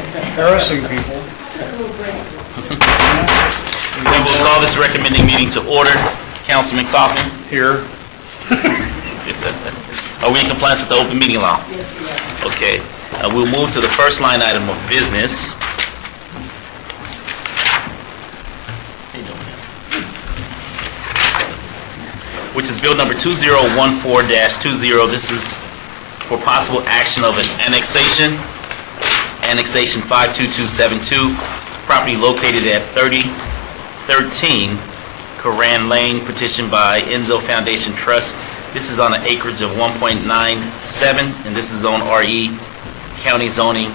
Harassing people. We will call this recommending meeting to order. Councilman Coffin? Here. Are we in compliance with the open meeting law? Yes, we are. Okay. We'll move to the first line item of business. How you doing, Nancy? Which is bill number 2014-20. This is for possible action of an annexation. Annexation 52272, property located at 3013 Coran Lane, petitioned by Enzo Foundation Trust. This is on an acreage of 1.97, and this is on RE County zoning,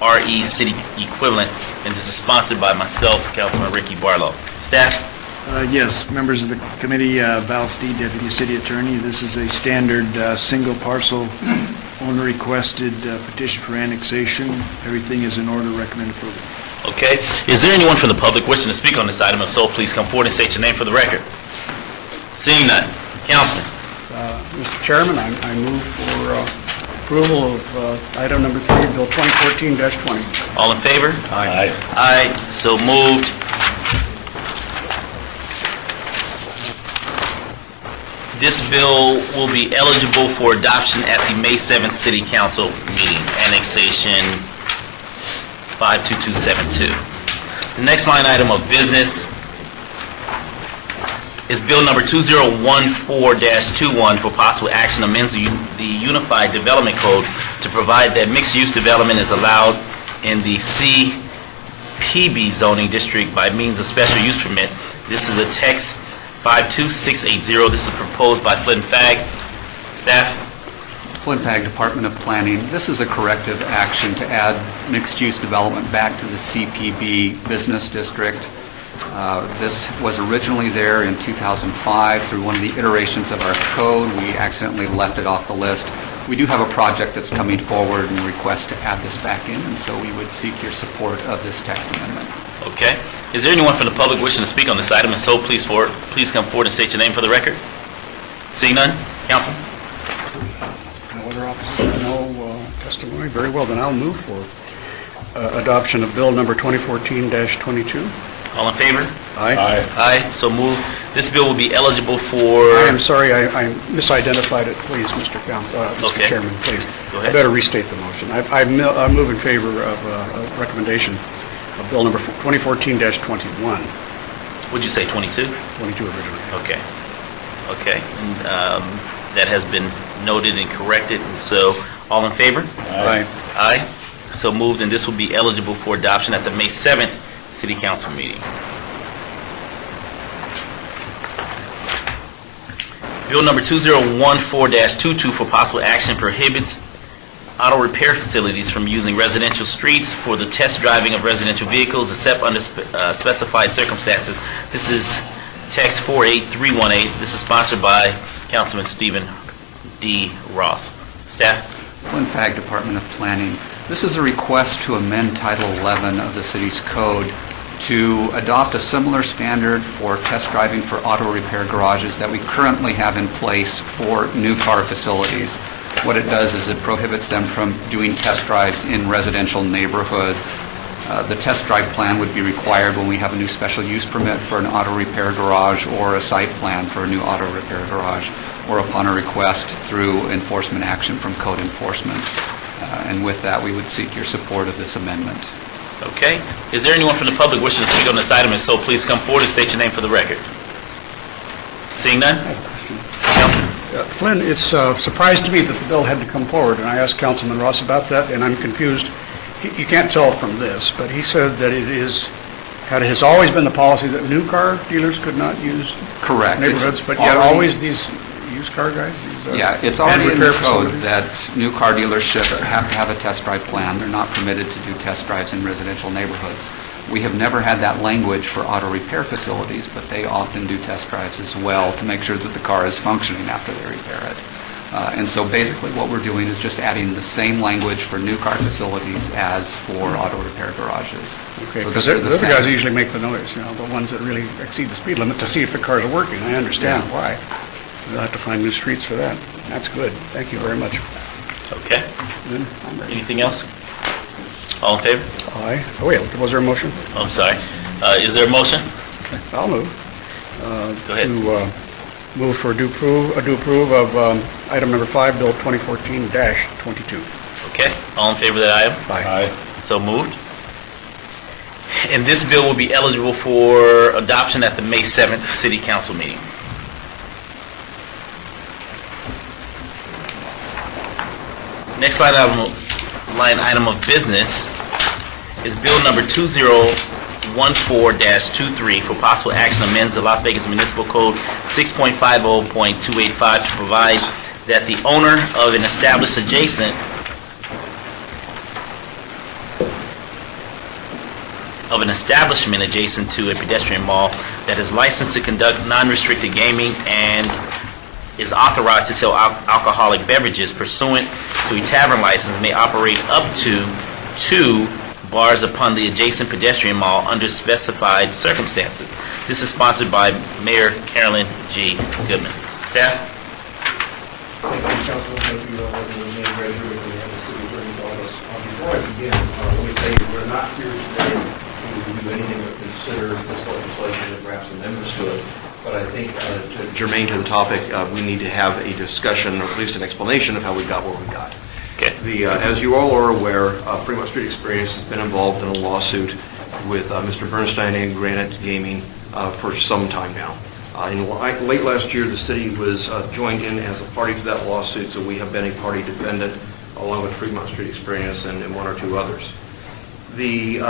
RE city equivalent, and this is sponsored by myself, Councilman Ricky Barlow. Staff? Yes, members of the committee, Val Steed, Deputy City Attorney. This is a standard single parcel owner requested petition for annexation. Everything is in order. Recommend approval. Okay. Is there anyone from the public wishing to speak on this item? If so, please come forward and state your name for the record. Seeing none. Councilman? Mr. Chairman, I move for approval of item number 3, Bill 2014-20. All in favor? Aye. Aye, so moved. This bill will be eligible for adoption at the May 7th City Council meeting, annexation 52272. The next line item of business is bill number 2014-21 for possible action amends the Unified Development Code to provide that mixed-use development is allowed in the CPB zoning district by means of special use permit. This is a text 52680. This is proposed by Flint Fag. Staff? Flint Ag Department of Planning. This is a corrective action to add mixed-use development back to the CPB business district. This was originally there in 2005 through one of the iterations of our code. We accidentally left it off the list. We do have a project that's coming forward and request to add this back in, and so we would seek your support of this text amendment. Okay. Is there anyone from the public wishing to speak on this item? If so, please come forward and state your name for the record. Seeing none? Councilman? No other opposition, no testimony. Very well, then I'll move for adoption of bill number 2014-22. All in favor? Aye. Aye, so moved. This bill will be eligible for... I am sorry, I misidentified it, please, Mr. Okay. Chairman, please. Go ahead. I better restate the motion. I move in favor of a recommendation of bill number 2014-21. Would you say 22? 22 originally. Okay. Okay. And that has been noted and corrected. And so, all in favor? Aye. Aye. So moved, and this will be eligible for adoption at the May 7th City Council meeting. Bill number 2014-22 for possible action prohibits auto repair facilities from using residential streets for the test driving of residential vehicles except under specified circumstances. This is text 48318. This is sponsored by Councilman Stephen D. Ross. Staff? Flint Ag Department of Planning. This is a request to amend Title 11 of the city's code to adopt a similar standard for test driving for auto repair garages that we currently have in place for new car facilities. What it does is it prohibits them from doing test drives in residential neighborhoods. The test drive plan would be required when we have a new special use permit for an auto repair garage or a site plan for a new auto repair garage, or upon a request through enforcement action from code enforcement. And with that, we would seek your support of this amendment. Okay. Is there anyone from the public wishing to speak on this item? If so, please come forward and state your name for the record. Seeing none? Councilman? Flynn, it's a surprise to me that the bill had to come forward, and I asked Councilman Ross about that, and I'm confused. You can't tell from this, but he said that it has always been the policy that new car dealers could not use Correct. neighborhoods, It's but yet already- always these used car guys? Yeah, it's already in the repair code facilities? that new car dealerships have to have a test drive plan. They're not permitted to do test drives in residential neighborhoods. We have never had that language for auto repair facilities, but they often do test drives as well to make sure that the car is functioning after they repair it. And so basically what we're doing is just adding the same language for new car facilities as for auto repair garages. Okay, So because they're the the other guys same. usually make the noise, the ones that really exceed the speed limit to see if the cars are working. I understand why. They'll have to find new streets for that. That's good. Thank you very much. Okay. Then I'm ready. Anything else? All in favor? Aye. Oh, wait, was there a motion? Oh, I'm sorry. Is there a motion? I'll move. Go ahead. To move for do approve of item number 5, Bill 2014-22. Okay, all in favor of that item? Aye. So moved. And this bill will be eligible for adoption at the May 7th City Council meeting. Next line item of business is bill number 2014-23 for possible action amends the Las Vegas Municipal Code 6.50.285 to provide that the owner of an established adjacent of an establishment adjacent to a pedestrian mall that is licensed to conduct non-restricted gaming and is authorized to sell alcoholic beverages pursuant to a tavern license may operate up to 2 bars upon the adjacent pedestrian mall under specified circumstances. This is sponsored by Mayor Carolyn G. Goodman. Staff? Thank you, Councilman. Thank you, Mayor Treasurer, and the city attorney's office. Before I begin, let me tell you, we're not here today to do anything but consider this legislation and perhaps amendments to it. But I think, germane to the topic, we need to have a discussion, or at least an explanation of how we got where we got. Okay. As you all are aware, Fremont Street Experience has been involved in a lawsuit with Mr. Bernstein and Granite Gaming for some time now. Late last year, the city was joined in as a party to that lawsuit, so we have been a party defendant along with Fremont Street Experience and 1 or 2 others. The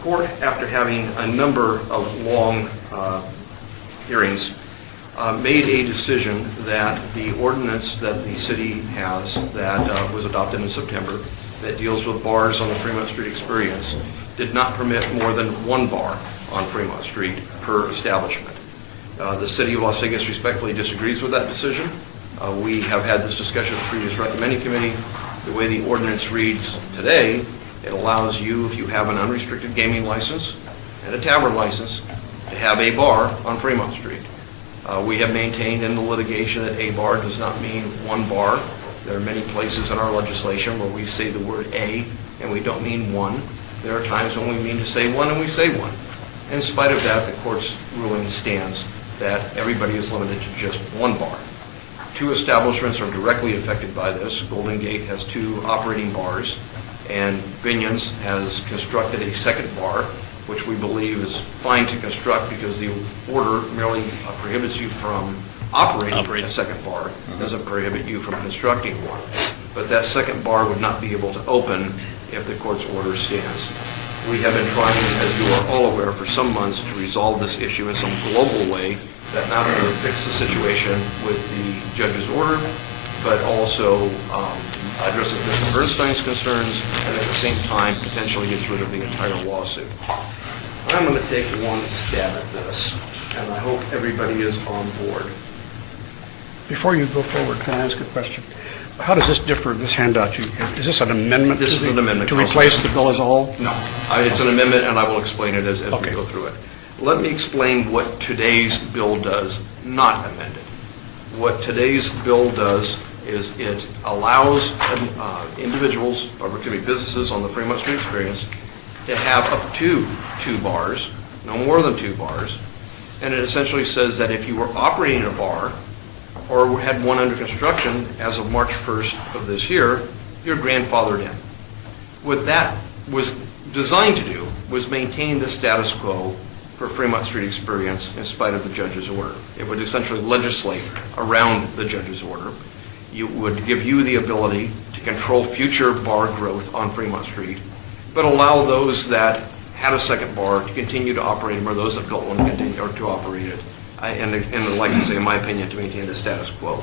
court, after having a number of long hearings, made a decision that the ordinance that the city has that was adopted in September that deals with bars on the Fremont Street Experience did not permit more than 1 bar on Fremont Street per establishment. The city of Las Vegas respectfully disagrees with that decision. We have had this discussion at the previous recommending committee. The way the ordinance reads today, it allows you, if you have an unrestricted gaming license and a tavern license, to have a bar on Fremont Street. We have maintained in the litigation that a bar does not mean 1 bar. There are many places in our legislation where we say the word a and we don't mean 1. There are times when we mean to say 1 and we say 1. In spite of that, the court's ruling stands that everybody is limited to just 1 bar. 2 establishments are directly affected by this. Golden Gate has 2 operating bars, and Binion's has constructed a 2nd bar, which we believe is fine to construct because the order merely prohibits you from operating a 2nd bar, doesn't prohibit you from constructing one. But that 2nd bar would not be able to open if the court's order stands. We have been trying, as you are all aware, for some months to resolve this issue in some global way that not only fix the situation with the judge's order, but also addresses Mr. Bernstein's concerns and at the same time potentially gets rid of the entire lawsuit. I'm going to take one stab at this, and I hope everybody is on board. Before you go forward, can I ask a question? How does this differ, this handout you get? Is this an amendment? This is an amendment, to Councilman. replace the bill as a whole? No, it's an amendment, and I will explain it as Okay. we go through it. Let me explain what today's bill does, not amended. What today's bill does is it allows individuals, or excuse me, businesses on the Fremont Street Experience to have up to 2 bars, no more than 2 bars, and it essentially says that if you were operating a bar or had one under construction as of March 1st of this year, you're grandfathered in. What that was designed to do was maintain the status quo for Fremont Street Experience in spite of the judge's order. It would essentially legislate around the judge's order. You would give you the ability to control future bar growth on Fremont Street, but allow those that had a 2nd bar to continue to operate them, or those that don't want to continue or to operate it. And like I say, in my opinion, to maintain the status quo.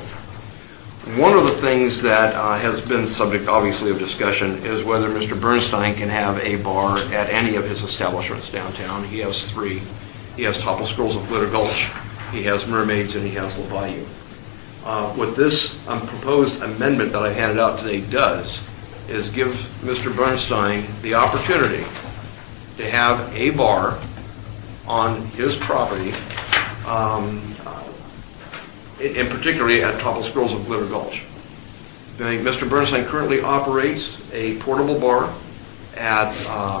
One of the things that has been subject, obviously, of discussion is whether Mr. Bernstein can have a bar at any of his establishments downtown. He has 3. He has Topple Scrolls of Glitter Gulch, he has Mermaids, and he has La Bayou. What this proposed amendment that I handed out today does is give Mr. Bernstein the opportunity to have a bar on his property, in particularly at Topple Scrolls of Glitter Gulch. Mr. Bernstein currently operates a portable bar at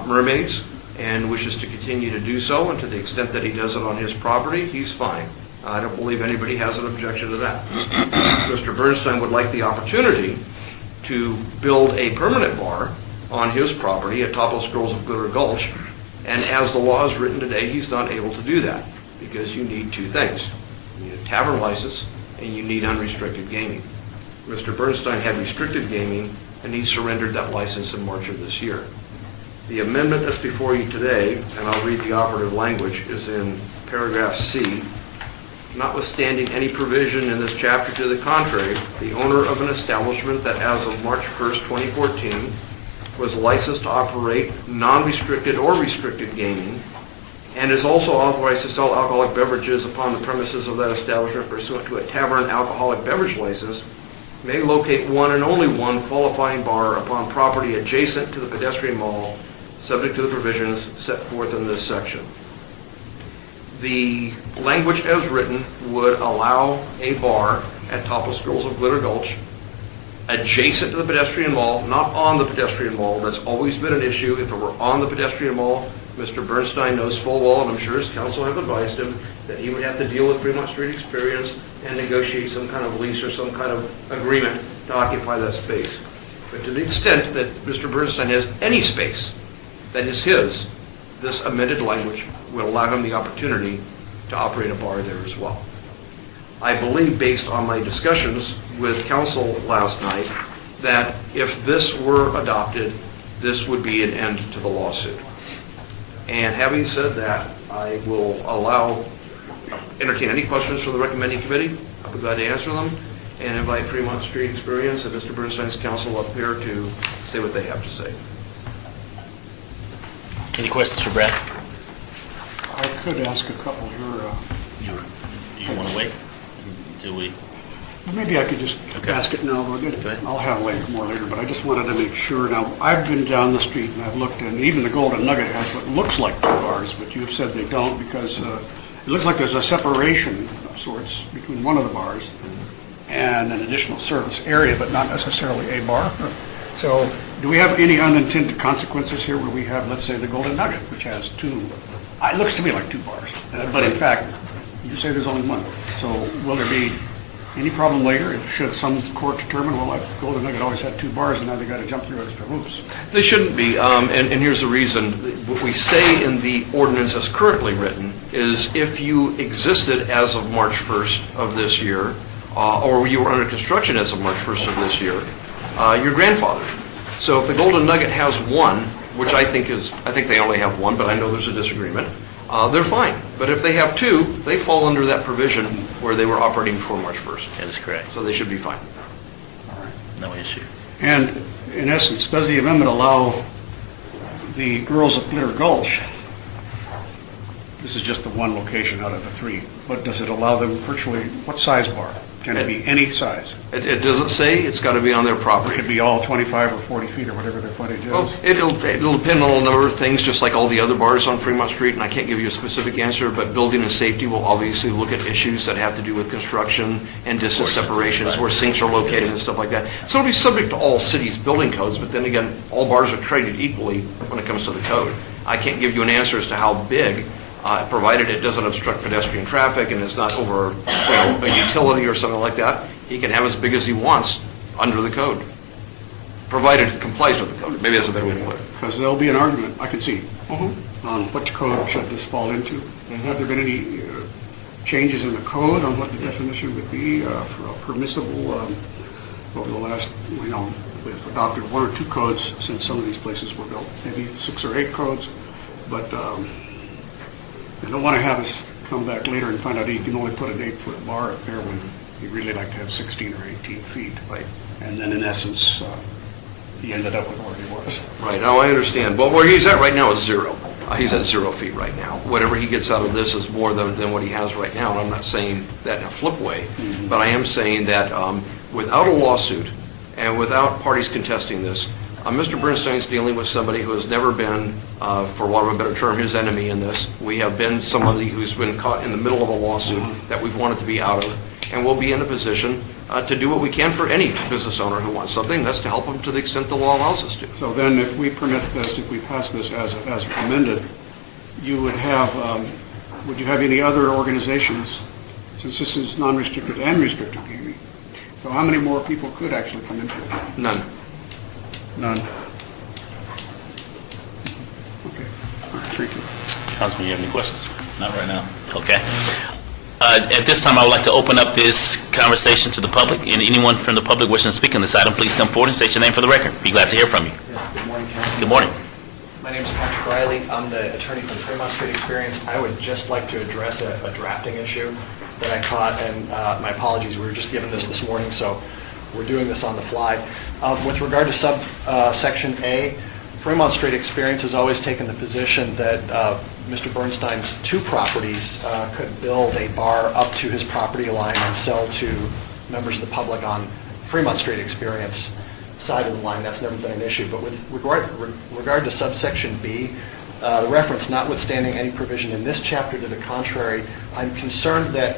Mermaids and wishes to continue to do so, and to the extent that he does it on his property, he's fine. I don't believe anybody has an objection to that. Mr. Bernstein would like the opportunity to build a permanent bar on his property at Topless Girls of Glitter Gulch, and as the law is written today, he's not able to do that, because you need two things. You need a tavern license, and you need unrestricted gaming. Mr. Bernstein had restricted gaming, and he surrendered that license in March of this year. The amendment that's before you today, and I'll read the operative language, is in paragraph C. Notwithstanding any provision in this chapter to the contrary, the owner of an establishment that as of March 1st, 2014, was licensed to operate non-restricted or restricted gaming, and is also authorized to sell alcoholic beverages upon the premises of that establishment pursuant to a tavern alcoholic beverage license, may locate one and only one qualifying bar upon property adjacent to the pedestrian mall, subject to the provisions set forth in this section. The language as written would allow a bar at Topless Girls of Glitter Gulch adjacent to the pedestrian mall, not on the pedestrian mall. That's always been an issue. If it were on the pedestrian mall, Mr. Bernstein knows full well, and I'm sure his counsel have advised him, that he would have to deal with Fremont Street Experience and negotiate some kind of lease or some kind of agreement to occupy that space. But to the extent that Mr. Bernstein has any space that is his, this amended language would allow him the opportunity to operate a bar there as well. I believe, based on my discussions with council last night, that if this were adopted, this would be an end to the lawsuit. And having said that, I will entertain any questions from the recommending committee. I'll be glad to answer them, and invite Fremont Street Experience and Mr. Bernstein's counsel up here to say what they have to say. Any questions for Brad? I could ask a couple here. You want to wait? Do we? Maybe I could just Okay. ask it now. Okay. I'll have more later, but I just wanted to make sure. Now, I've been down the street and I've looked, and even the Golden Nugget has what looks like two bars, but you've said they don't, because it looks like there's a separation of sorts between one of the bars and an additional service area, but not necessarily a bar. So do we have any unintended consequences here where we have, let's say, the Golden Nugget, which has two, it looks to me like two bars, but in fact, you say there's only one. So will there be any problem later? Should some court determine, well, like Golden Nugget always had two bars, and now they got to jump through extra hoops? They shouldn't be, and here's the reason. What we say in the ordinance as currently written is if you existed as of March 1st of this year, or you were under construction as of March 1st of this year, you're grandfathered. So if the Golden Nugget has one, which I think they only have one, but I know there's a disagreement, they're fine. But if they have two, they fall under that provision where they were operating before March 1st. That is correct. So they should be fine. No issue. And in essence, does the amendment allow the Girls of Glitter Gulch, this is just the one location out of the three, but does it allow them virtually, what size bar? Can it be any size? It doesn't say it's got to be on their It property. could be all 25 or 40 feet or whatever their footage Well, is. it'll depend on a number of things, just like all the other bars on Fremont Street, and I can't give you a specific answer, but building and safety will obviously look at issues that have to do with construction and distance separations, where sinks are located and stuff like that. So it'll be subject to all cities' building codes, but then again, all bars are treated equally when it comes to the code. I can't give you an answer as to how big, provided it doesn't obstruct pedestrian traffic and it's not over a utility or something like that. He can have as big as he wants under the code, provided it complies with the code. Maybe that's a better way to put it. Because there'll be an argument, I can see, on which code should this fall into. Have there been any changes in the code on what the definition would be for a permissible, over the last, we've adopted one or two codes since some of these places were built, maybe 6 or 8 codes, but I don't want to have us come back later and find out you can only put an 8-foot bar up there when you'd really like to have 16 or 18 feet. Right. And then in essence, he ended up with where he was. Right, now I understand. Well, where he's at right now is 0. He's at 0 feet right now. Whatever he gets out of this is more than what he has right now, and I'm not saying that in a flip way, but I am saying that without a lawsuit and without parties contesting this, Mr. Bernstein's dealing with somebody who has never been, for want of a better term, his enemy in this. We have been somebody who's been caught in the middle of a lawsuit that we've wanted to be out of, and we'll be in a position to do what we can for any business owner who wants something. That's to help them to the extent the law allows us to. So then if we permit this, if we pass this as amended, you would have, would you have any other organizations, since this is non-restricted and restricted gaming? So how many more people could actually come into it? None. None. Okay. All right, thank you. Councilman, you have any questions? Not right now. Okay. At this time, I would like to open up this conversation to the public, and anyone from the public wishing to speak on this item, please come forward and state your name for the record. Be glad to hear from you. Yes, good morning, Council. Good morning. My name is Patrick Riley. I'm the attorney from Fremont Street Experience. I would just like to address a drafting issue that I caught, and my apologies, we were just given this morning, so we're doing this on the fly. With regard to subsection A, Fremont Street Experience has always taken the position that Mr. Bernstein's two properties could build a bar up to his property line and sell to members of the public on Fremont Street Experience side of the line. That's never been an issue. But with regard to subsection B, the reference notwithstanding any provision in this chapter to the contrary, I'm concerned that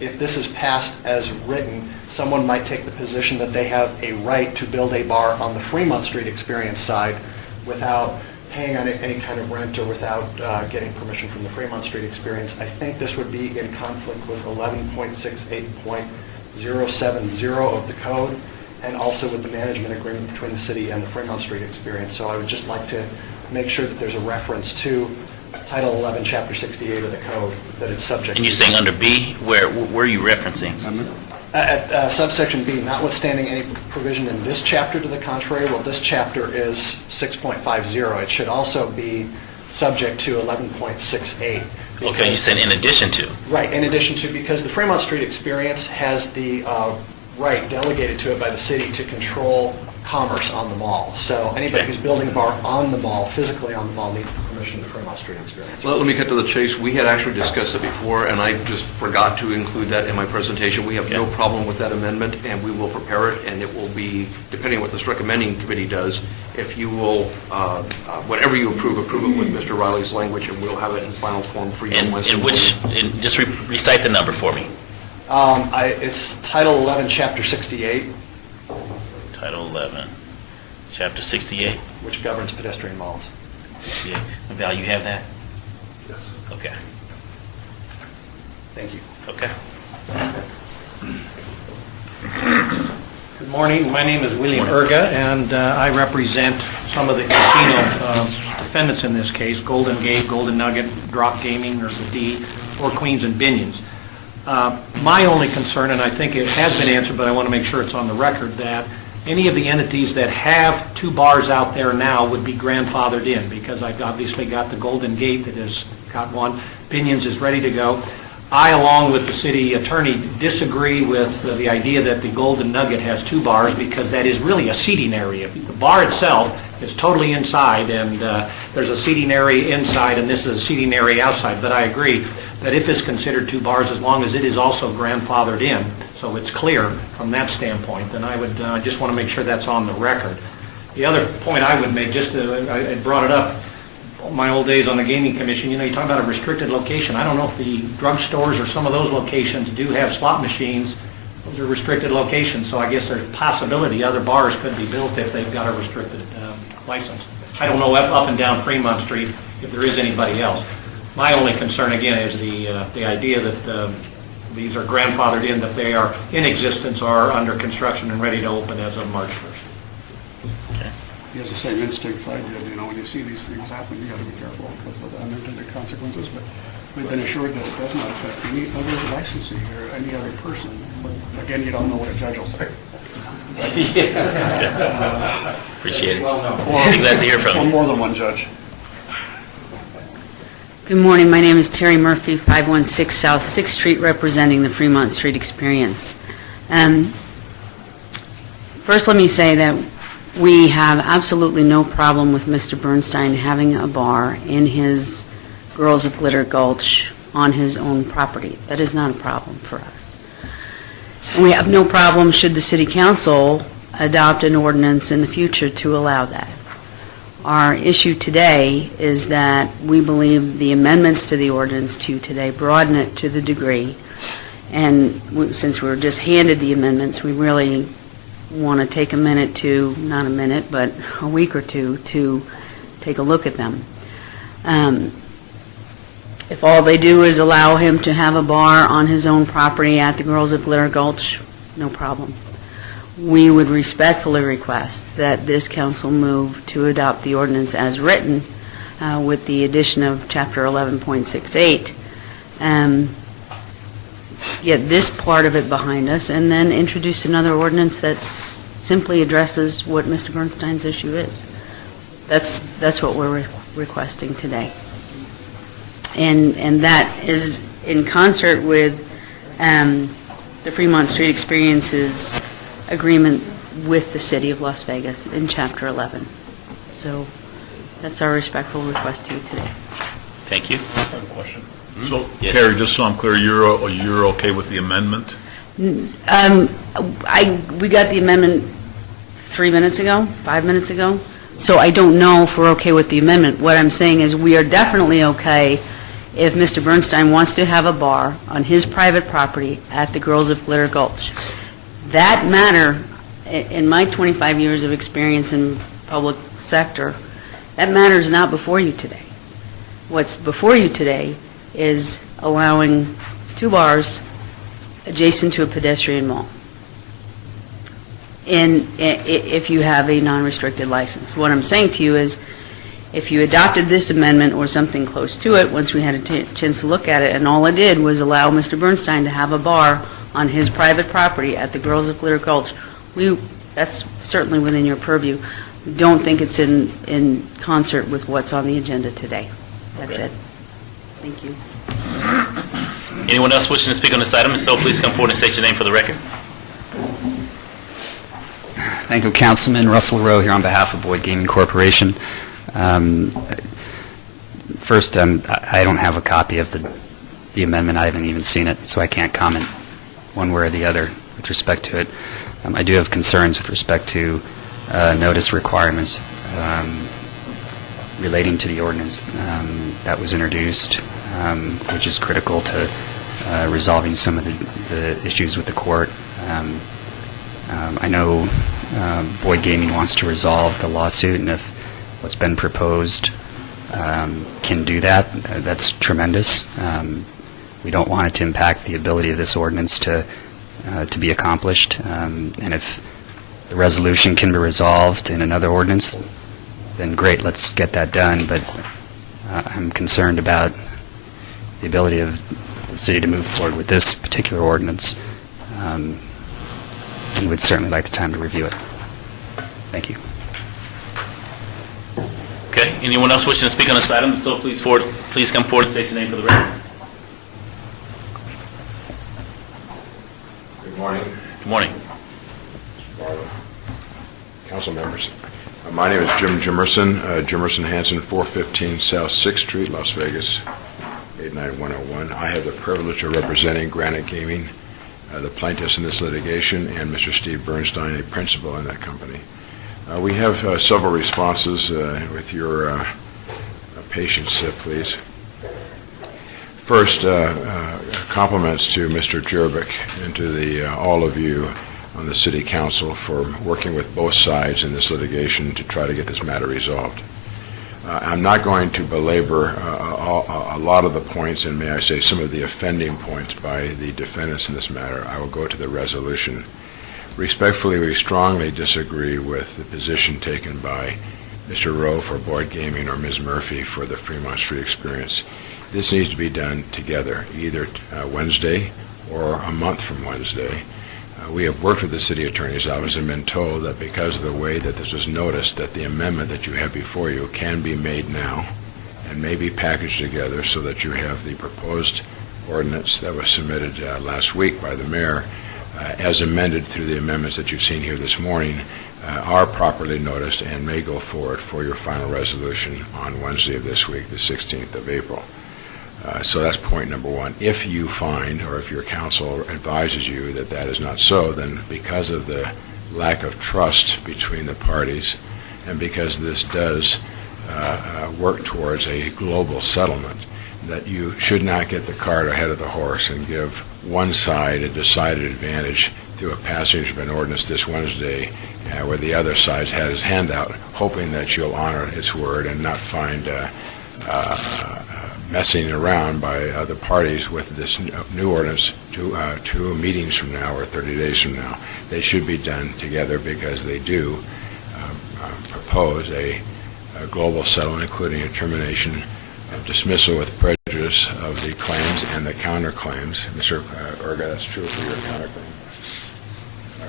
if this is passed as written, someone might take the position that they have a right to build a bar on the Fremont Street Experience side without paying on any kind of rent or without getting permission from the Fremont Street Experience. I think this would be in conflict with 11.68.070 of the code, and also with the management agreement between the city and the Fremont Street Experience. So I would just like to make sure that there's a reference to Title 11, Chapter 68 of the code, that it's subject And you're to. saying under B, where are you referencing? At subsection B, notwithstanding any provision in this chapter to the contrary, well, this chapter is 6.50. It should also be subject to 11.68. Okay, you said in addition to. Right, in addition to, because the Fremont Street Experience has the right delegated to it by the city to control commerce on the mall. So anybody Okay. who's building a bar on the mall, physically on the mall, needs the permission of the Fremont Street Experience. Let me cut to the chase. We had actually discussed it before, and I just forgot to include that in my presentation. We have no Okay. problem with that amendment, and we will prepare it, and it will be, depending on what this recommending committee does, if you will, whatever you approve it with Mr. Riley's language, and we'll have it in final form for you on And Wednesday in morning. which, just recite the number for me. It's Title 11, Chapter 68, Title 11, Chapter 68. which governs pedestrian malls. 68. Val, you have that? Yes. Okay. Thank you. Okay. Good morning. My name is William Urga, and I represent some of the casino defendants in this case, Golden Gate, Golden Nugget, Drop Gaming, or the D, Four Queens, and Binions. My only concern, and I think it has been answered, but I want to make sure it's on the record, that any of the entities that have two bars out there now would be grandfathered in, because I've obviously got the Golden Gate that has got one, Binions is ready to go. I, along with the city attorney, disagree with the idea that the Golden Nugget has two bars, because that is really a seating area. The bar itself is totally inside, and there's a seating area inside, and this is a seating area outside. But I agree that if it's considered two bars, as long as it is also grandfathered in, so it's clear from that standpoint, then I would just want to make sure that's on the record. The other point I would make, I brought it up, my old days on the gaming commission, you talk about a restricted location. I don't know if the drugstores or some of those locations do have slot machines. Those are restricted locations, so I guess there's a possibility other bars could be built if they've got a restricted license. I don't know up and down Fremont Street if there is anybody else. My only concern, again, is the idea that these are grandfathered in, that they are in existence or under construction and ready to open as of March 1st. He has the same instincts I did, when you see these things happen, you got to be careful because of the unintended consequences, but we've been assured that it does not affect any other licensee or any other person. But again, you don't know what a judge will say. Appreciate it. Well, no. Be glad to hear from Or you. more than one judge. Good morning. My name is Terry Murphy, 516 South 6th Street, representing the Fremont Street Experience. First, let me say that we have absolutely no problem with Mr. Bernstein having a bar in his Girls of Glitter Gulch on his own property. That is not a problem for us. And we have no problem should the City Council adopt an ordinance in the future to allow that. Our issue today is that we believe the amendments to the ordinance to today broaden it to the degree And since we were just handed the amendments, we really want to take a minute to, not a minute, but a week or two to take a look at them. If all they do is allow him to have a bar on his own property at the Girls of Glitter Gulch, no problem. We would respectfully request that this council move to adopt the ordinance as written with the addition of Chapter 11.68. Get this part of it behind us, and then introduce another ordinance that simply addresses what Mr. Bernstein's issue is. That's what we're requesting today. And that is in concert with the Fremont Street Experience's agreement with the City of Las Vegas in Chapter 11. So that's our respectful request to you today. Thank you. I have a question. So, Yes. Terry, just so I'm clear, you're okay with the amendment? We got the amendment 3 minutes ago, 5 minutes ago, so I don't know if we're okay with the amendment. What I'm saying is we are definitely okay if Mr. Bernstein wants to have a bar on his private property at the Girls of Glitter Gulch. That matter, in my 25 years of experience in public sector, that matter is not before you today. What's before you today is allowing 2 bars adjacent to a pedestrian mall, and if you have a non-restricted license. What I'm saying to you is, if you adopted this amendment or something close to it, once we had a chance to look at it, and all it did was allow Mr. Bernstein to have a bar on his private property at the Girls of Glitter Gulch, that's certainly within your purview. We don't think it's in concert with what's on the agenda today. That's it. Thank you. Anyone else wishing to speak on this item? If so, please come forward and state your name for the record. Thank you, Councilman Russell Rowe here on behalf of Boyd Gaming Corporation. First, I don't have a copy of the amendment. I haven't even seen it, so I can't comment one way or the other with respect to it. I do have concerns with respect to notice requirements relating to the ordinance that was introduced, which is critical to resolving some of the issues with the court. I know Boyd Gaming wants to resolve the lawsuit, and if what's been proposed can do that, that's tremendous. We don't want it to impact the ability of this ordinance to be accomplished. And if the resolution can be resolved in another ordinance, then great, let's get that done. But I'm concerned about the ability of the city to move forward with this particular ordinance, and would certainly like the time to review it. Thank you. Okay. Anyone else wishing to speak on this item? If so, please come forward and state your name for the record. Good morning, Good morning. Barlow. Council members. My name is Jim Jimerson, Jimerson Hanson, 415 South 6th Street, Las Vegas, 89101. I have the privilege of representing Granite Gaming, the plaintiffs in this litigation, and Mr. Steve Bernstein, a principal in that company. We have several responses with your patience, please. First, compliments to Mr. Jerbick and to all of you on the City Council for working with both sides in this litigation to try to get this matter resolved. I'm not going to belabor a lot of the points, and may I say some of the offending points by the defendants in this matter. I will go to the resolution. Respectfully, we strongly disagree with the position taken by Mr. Rowe for Boyd Gaming or Ms. Murphy for the Fremont Street Experience. This needs to be done together, either Wednesday or a month from Wednesday. We have worked with the City Attorney's Office and been told that because of the way that this was noticed, that the amendment that you have before you can be made now and may be packaged together so that you have the proposed ordinance that was submitted last week by the mayor as amended through the amendments that you've seen here this morning, are properly noticed and may go forward for your final resolution on Wednesday of this week, the 16th of April. So that's point number one. If you find, or if your counsel advises you that that is not so, then because of the lack of trust between the parties, and because this does work towards a global settlement, that you should not get the cart ahead of the horse and give one side a decided advantage through a passage of an ordinance this Wednesday where the other side has his hand out, hoping that you'll honor its word and not find messing around by other parties with this new ordinance 2 meetings from now or 30 days from now. They should be done together because they do propose a global settlement, including a termination of dismissal with prejudice of the claims and the counterclaims. Mr. Urga, that's true for your counterclaim. All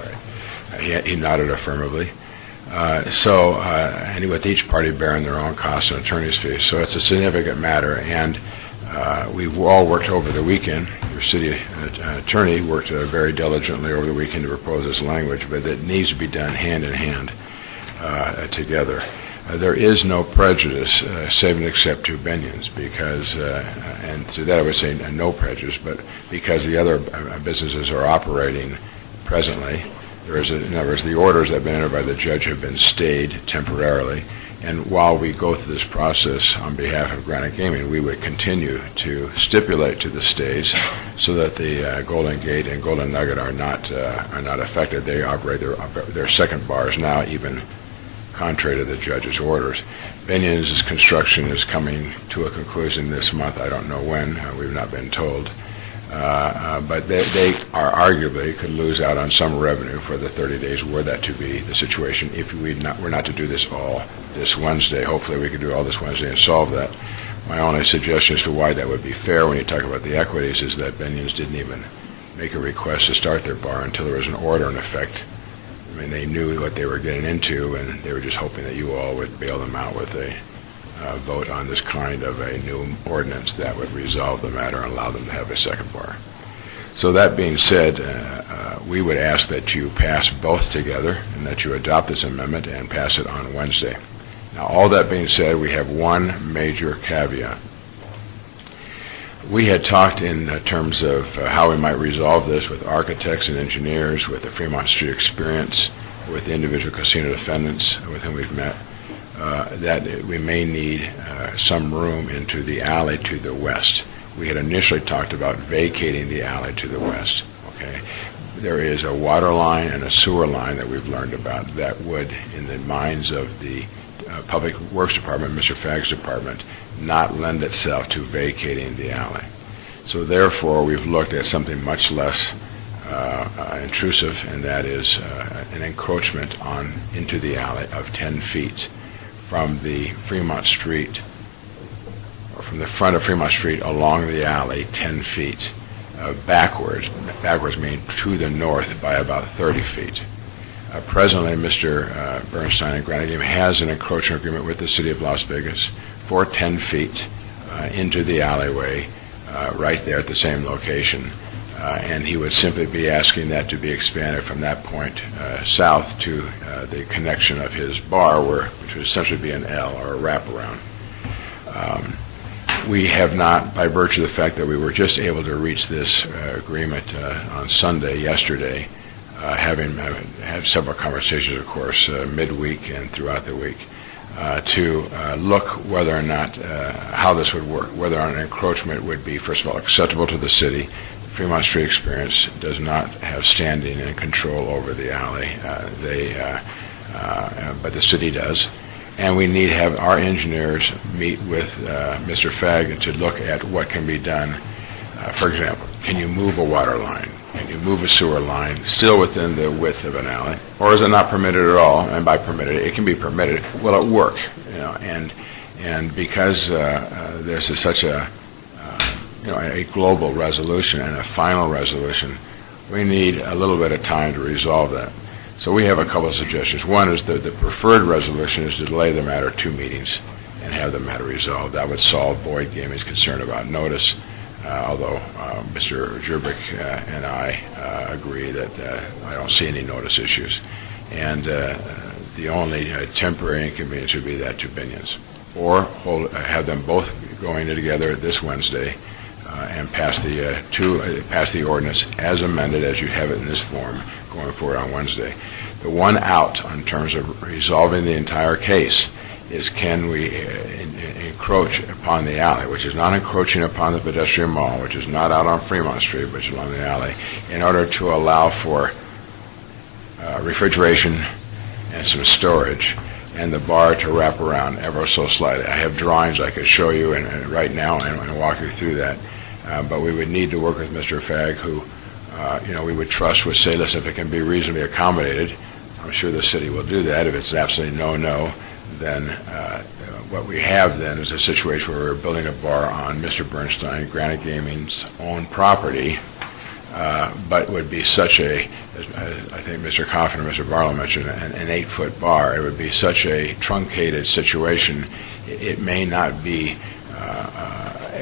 right. He nodded affirmatively. And with each party bearing their own costs and attorney's fees. So it's a significant matter, and we've all worked over the weekend. Your city attorney worked very diligently over the weekend to propose this language, but it needs to be done hand in hand together. There is no prejudice, save and except to Binion's, because, and to that I would say no prejudice, but because the other businesses are operating presently. In other words, the orders that have been entered by the judge have been stayed temporarily, and while we go through this process on behalf of Granite Gaming, we would continue to stipulate to the stays so that the Golden Gate and Golden Nugget are not affected. They operate their second bars now, even contrary to the judge's orders. Binion's construction is coming to a conclusion this month. I don't know when. We've not been told. But they are arguably could lose out on some revenue for the 30 days were that to be the situation if we're not to do this all this Wednesday. Hopefully we could do all this Wednesday and solve that. My only suggestion as to why that would be fair when you talk about the equities is that Binion's didn't even make a request to start their bar until there was an order in effect. I mean, they knew what they were getting into, and they were just hoping that you all would bail them out with a vote on this kind of a new ordinance that would resolve the matter and allow them to have a second bar. So that being said, we would ask that you pass both together and that you adopt this amendment and pass it on Wednesday. Now, all that being said, we have one major caveat. We had talked in terms of how we might resolve this with architects and engineers, with the Fremont Street Experience, with the individual casino defendants with whom we've met, that we may need some room into the alley to the west. We had initially talked about vacating the alley to the west. Okay, there is a water line and a sewer line that we've learned about that would, in the minds of the Public Works Department, Mr. Fagg's department, not lend itself to vacating the alley. So therefore, we've looked at something much less intrusive, and that is an encroachment into the alley of 10 feet from the Fremont Street, or from the front of Fremont Street along the alley 10 feet backwards meaning to the north by about 30 feet. Presently, Mr. Bernstein and Granite Gaming has an encroachment agreement with the City of Las Vegas for 10 feet into the alleyway right there at the same location. And he would simply be asking that to be expanded from that point south to the connection of his bar, which would essentially be an L or a wraparound. We have not, by virtue of the fact that we were just able to reach this agreement on Sunday, yesterday, having had several conversations, of course, midweek and throughout the week, to look whether or not how this would work, whether an encroachment would be, first of all, acceptable to the city. The Fremont Street Experience does not have standing and control over the alley, but the city does. And we need to have our engineers meet with Mr. Fagg to look at what can be done. For example, can you move a water line? Can you move a sewer line still within the width of an alley? Or is it not permitted at all? And by permitted, it can be permitted. Will it work? And because this is such a global resolution and a final resolution, we need a little bit of time to resolve that. So we have a couple of suggestions. One is that the preferred resolution is to delay the matter 2 meetings and have the matter resolved. That would solve Boyd Gaming's concern about notice, although Mr. Jerbick and I agree that I don't see any notice issues. And the only temporary inconvenience would be that to Binion's. Or have them both going together this Wednesday and pass the ordinance as amended as you have it in this form going forward on Wednesday. The one out in terms of resolving the entire case is can we encroach upon the alley, which is not encroaching upon the pedestrian mall, which is not out on Fremont Street, which is along the alley, in order to allow for refrigeration and some storage, and the bar to wrap around ever so slightly. I have drawings I could show you right now and walk you through that, but we would need to work with Mr. Fagg, who we would trust would say, listen, if it can be reasonably accommodated, I'm sure the city will do that. If it's absolutely no, then what we have then is a situation where we're building a bar on Mr. Bernstein, Granite Gaming's own property, but would be such a, as I think Mr. Coffin or Mr. Barlow mentioned, an 8-foot bar. It would be such a truncated situation, it may not be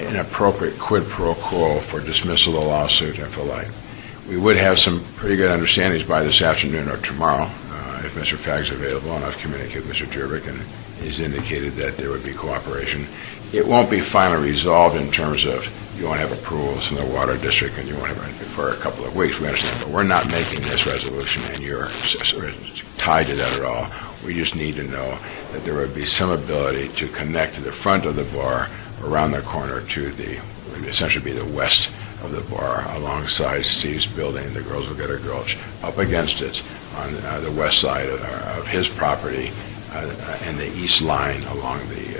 an appropriate quid pro quo for dismissal of the lawsuit and for like. We would have some pretty good understandings by this afternoon or tomorrow if Mr. Fagg's available, and I've communicated with Mr. Jervik, and he's indicated that there would be cooperation. It won't be finally resolved in terms of you won't have approvals from the Water District and you won't have anything for a couple of weeks, we understand, but we're not making this resolution and you're tied to that at all. We just need to know that there would be some ability to connect to the front of the bar around the corner to the, would essentially be the west of the bar alongside Steve's building, the Girls Will Get a Gulch, up against it on the west side of his property and the east line along the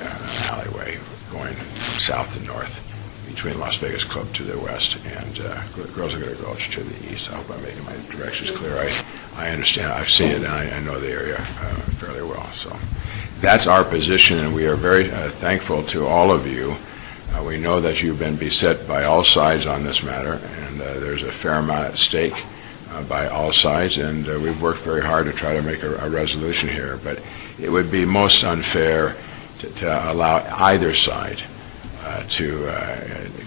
alleyway going south to north between Las Vegas Club to the west and Girls Will Get a Gulch to the east. I hope I'm making my directions clear. I understand. I've seen it and I know the area fairly well. So that's our position, and we are very thankful to all of you. We know that you've been beset by all sides on this matter, and there's a fair amount at stake by all sides, and we've worked very hard to try to make a resolution here. But it would be most unfair to allow either side to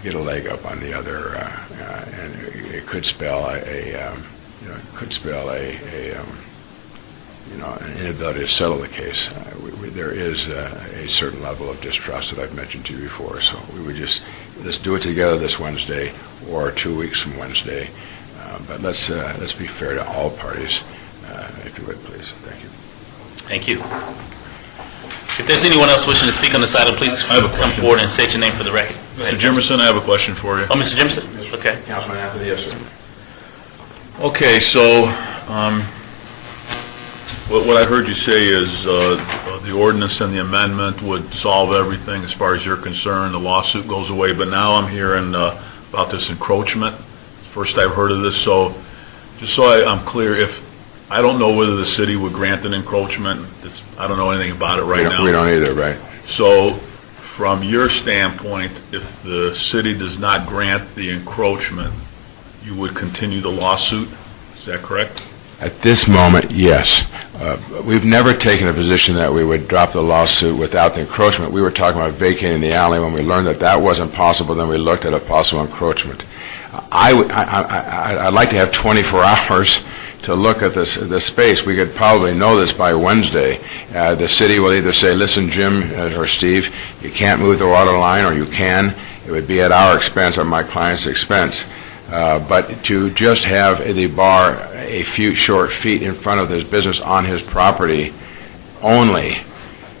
get a leg up on the other, and it could spell an inability to settle the case. There is a certain level of distrust that I've mentioned to you before, so we would just let's do it together this Wednesday or 2 weeks from Wednesday. But let's be fair to all parties, if you would, please. Thank you. Thank you. If there's anyone else wishing to speak on this item, please come forward and state your name for the record. Mr. Jimerson, I have a question for you. Oh, Mr. Jimerson? Okay. Councilman Anthony, yes, sir. Okay, so what I heard you say is the ordinance and the amendment would solve everything as far as you're concerned. The lawsuit goes away, but now I'm hearing about this encroachment. First I've heard of this, so just so I'm clear, I don't know whether the city would grant an encroachment. I don't know anything about it right now. We don't either, right? So from your standpoint, if the city does not grant the encroachment, you would continue the lawsuit? Is that correct? At this moment, yes. We've never taken a position that we would drop the lawsuit without the encroachment. We were talking about vacating the alley. When we learned that that wasn't possible, then we looked at a possible encroachment. I'd like to have 24 hours to look at this space. We could probably know this by Wednesday. The city will either say, listen, Jim or Steve, you can't move the water line, or you can. It would be at our expense or my client's expense. But to just have the bar a few short feet in front of his business on his property only,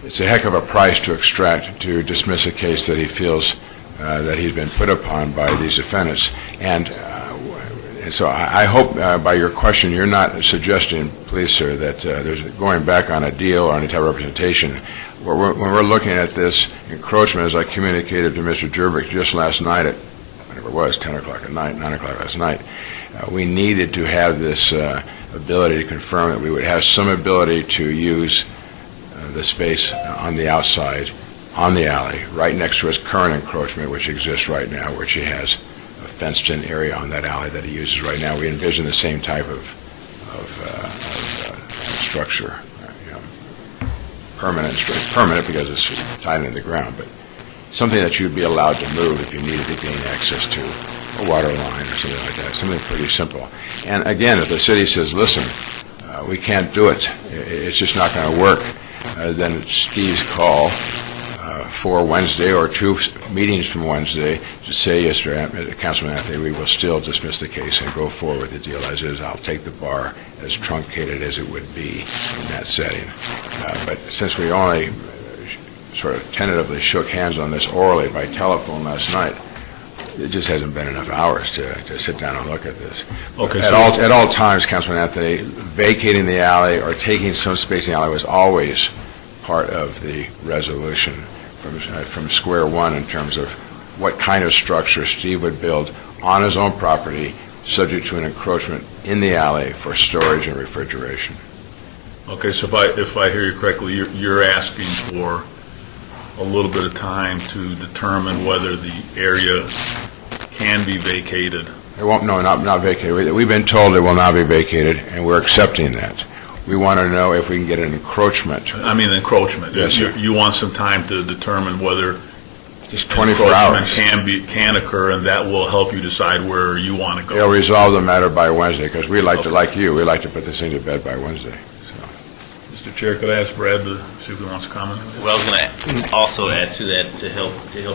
it's a heck of a price to extract to dismiss a case that he feels that he's been put upon by these defendants. And so I hope by your question you're not suggesting, please, sir, that there's going back on a deal or any type of representation. When we're looking at this encroachment, as I communicated to Mr. Jervik just last night at whatever it was, 10 o'clock at night, 9 o'clock last night, we needed to have this ability to confirm that we would have some ability to use the space on the outside, on the alley, right next to his current encroachment, which exists right now, which he has a fenced-in area on that alley that he uses right now. We envision the same type of structure, permanent because it's tied in the ground, but something that you'd be allowed to move if you needed to gain access to a water line or something like that, something pretty simple. And again, if the city says, listen, we can't do it, it's just not going to work, then it's Steve's call for Wednesday or 2 meetings from Wednesday to say, yes, Councilman Anthony, we will still dismiss the case and go forward with the deal as is. I'll take the bar as truncated as it would be in that setting. But since we only sort of tentatively shook hands on this orally by telephone last night. It just hasn't been enough hours to sit down and look at this. Okay, At all times, Councilman Anthony, vacating the alley or taking some space in the alley was always part of the resolution from square one in terms of what kind of structure Steve would build on his own property, subject to an encroachment in the alley for storage and refrigeration. Okay, so if I hear you correctly, you're asking for a little bit of time to determine whether the area can be vacated. It won't, no, not vacated. We've been told it will not be vacated, and we're accepting that. We want to know if we can get an encroachment. I mean encroachment. Yes, sir. You want some time to determine whether Just 24 hours. encroachment can occur, and that will help you decide where you want to go. They'll resolve the matter by Wednesday, because we like to, like you, we like to put this thing to bed by Wednesday. So, Mr. Chair, could I ask Brad to see if he wants to comment? Well, I was going to also add to that to help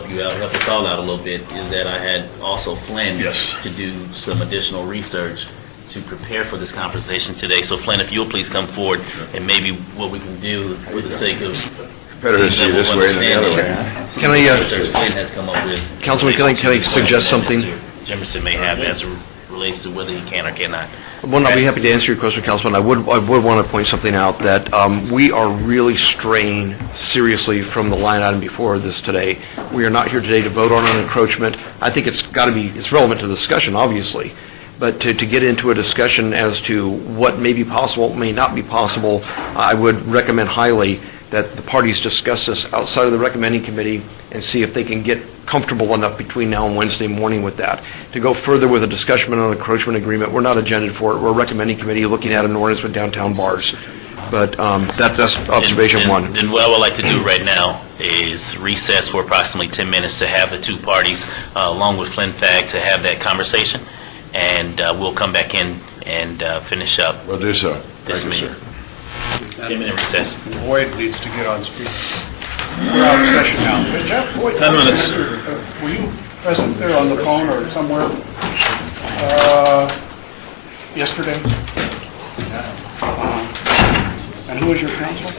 you out, help us all out a little bit, is that I had also Flynn Yes. to do some additional research to prepare for this conversation today. So Flynn, if you'll please come forward, and maybe what we can do for the sake of better to see this way than the other way. Can I, research Flynn has come up with. Councilman, can I suggest something? Mr. Jimerson may have as it relates to whether he can or cannot. Well, I'll be happy to answer your question, Councilman. I would want to point something out, that we are really straying seriously from the line item before this today. We are not here today to vote on an encroachment. I think it's relevant to the discussion, obviously, but to get into a discussion as to what may be possible, may not be possible, I would recommend highly that the parties discuss this outside of the recommending committee and see if they can get comfortable enough between now and Wednesday morning with that. To go further with a discussion on an encroachment agreement, we're not agended for it. We're a recommending committee looking at an ordinance with downtown bars. But that's observation one. Then what I would like to do right now is recess for approximately 10 minutes to have the two parties, along with Flynn Fag, to have that conversation, and we'll come back in and finish up We'll do so. this Thank you, meeting. sir. 10-minute recess. Boyd needs to get on speaker. We're out of session now. Jeff, Boyd, 10 minutes. Were you present there on the phone or somewhere yesterday? And who was your counsel?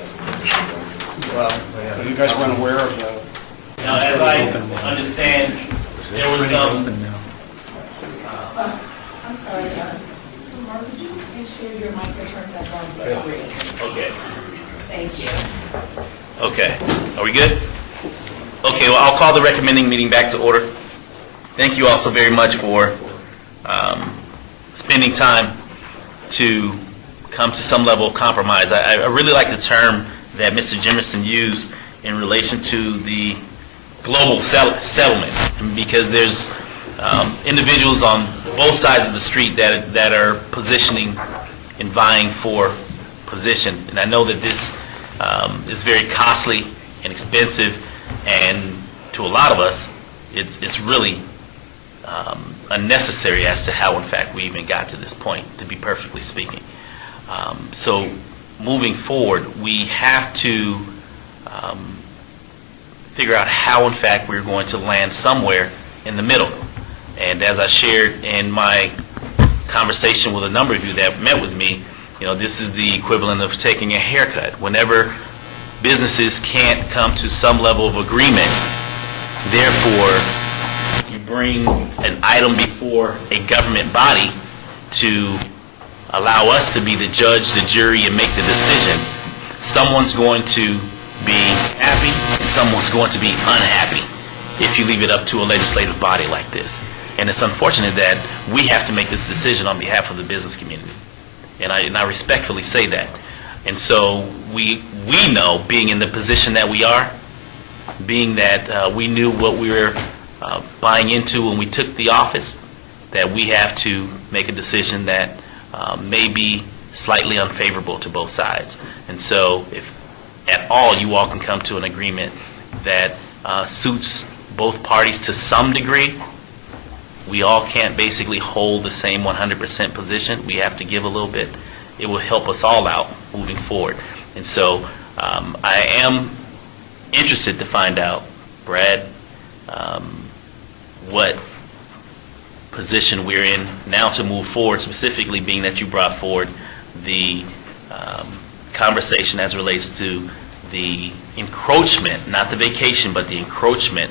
So you guys weren't aware of the... Now, as I understand, there was some... I'm sorry, Mark, could you make sure your microphone is on? Okay. Thank you. Okay. Are we good? Okay, well, I'll call the recommending meeting back to order. Thank you all so very much for spending time to come to some level of compromise. I really like the term that Mr. Jimerson used in relation to the global settlement, because there's individuals on both sides of the street that are positioning and vying for position. And I know that this is very costly and expensive, and to a lot of us, it's really unnecessary as to how, in fact, we even got to this point, to be perfectly speaking. So moving forward, we have to figure out how, in fact, we're going to land somewhere in the middle. And as I shared in my conversation with a number of you that met with me, you know, this is the equivalent of taking a haircut. Whenever businesses can't come to some level of agreement, therefore, you bring an item before a government body to allow us to be the judge, the jury, and make the decision. Someone's going to be happy and someone's going to be unhappy if you leave it up to a legislative body like this. And it's unfortunate that we have to make this decision on behalf of the business community. And I respectfully say that. And so we know, being in the position that we are, being that we knew what we were buying into when we took the office, that we have to make a decision that may be slightly unfavorable to both sides. And so if at all you all can come to an agreement that suits both parties to some degree, we all can't basically hold the same 100% position. We have to give a little bit. It will help us all out moving forward. And so I am interested to find out, Brad, what position we're in now to move forward, specifically being that you brought forward the conversation as it relates to the encroachment, not the vacation, but the encroachment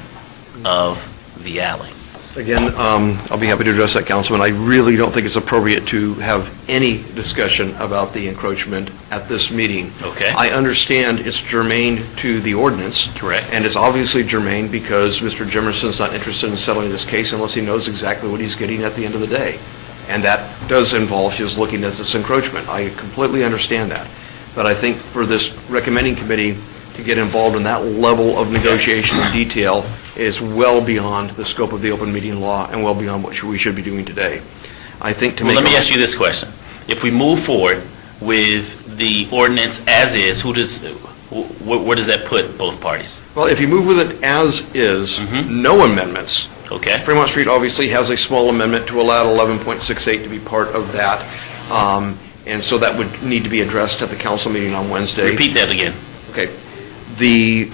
of the alley. Again, I'll be happy to address that, Councilman. I really don't think it's appropriate to have any discussion about the encroachment at this meeting. Okay. I understand it's germane to the ordinance. Correct. And it's obviously germane because Mr. Jimerson's not interested in settling this case unless he knows exactly what he's getting at the end of the day. And that does involve his looking at this encroachment. I completely understand that. But I think for this recommending committee to get involved in that level of negotiation and detail is well beyond the scope of the open meeting law and well beyond what we should be doing today. I think to Well, make... let me ask you this question. If we move forward with the ordinance as is, where does that put both parties? Well, if you move with it as is, no amendments. Okay? Fremont Street obviously has a small amendment to allow 11.68 to be part of that. And so that would need to be addressed at the council meeting on Wednesday. Repeat that again. Okay. The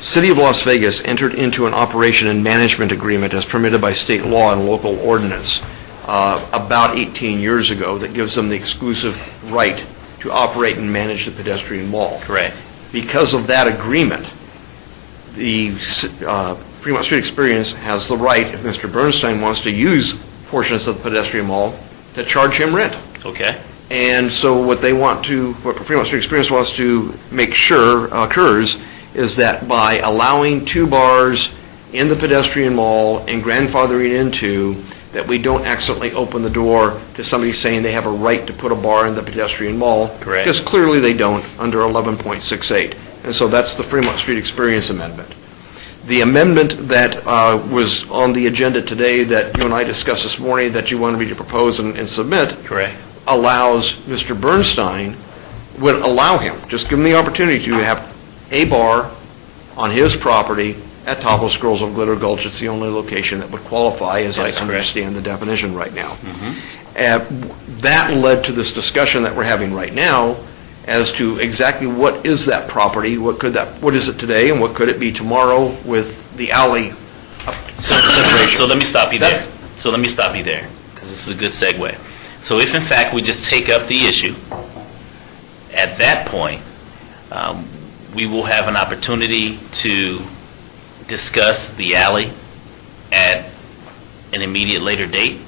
City of Las Vegas entered into an operation and management agreement as permitted by state law and local ordinance about 18 years ago that gives them the exclusive right to operate and manage the pedestrian mall. Correct. Because of that agreement, the Fremont Street Experience has the right, if Mr. Bernstein wants to use portions of the pedestrian mall, to charge him rent. Okay? And so what Fremont Street Experience wants to make sure occurs is that by allowing 2 bars in the pedestrian mall and grandfathering into, that we don't accidentally open the door to somebody saying they have a right to put a bar in the pedestrian mall. Correct. Because clearly they don't under 11.68. And so that's the Fremont Street Experience amendment. The amendment that was on the agenda today that you and I discussed this morning that you wanted me to propose and submit Correct. allows Mr. Bernstein, would allow him, just give him the opportunity to have a bar on his property at Topless Girls of Glitter Gulch. It's the only location that would qualify, as That I is correct. understand the definition right now. That led to this discussion that we're having right now as to exactly what is that property, what is it today, and what could it be tomorrow with the alley So let me stop you there. That's- So let me stop you there, because this is a good segue. So if in fact we just take up the issue, at that point, we will have an opportunity to discuss the alley at an immediate later date,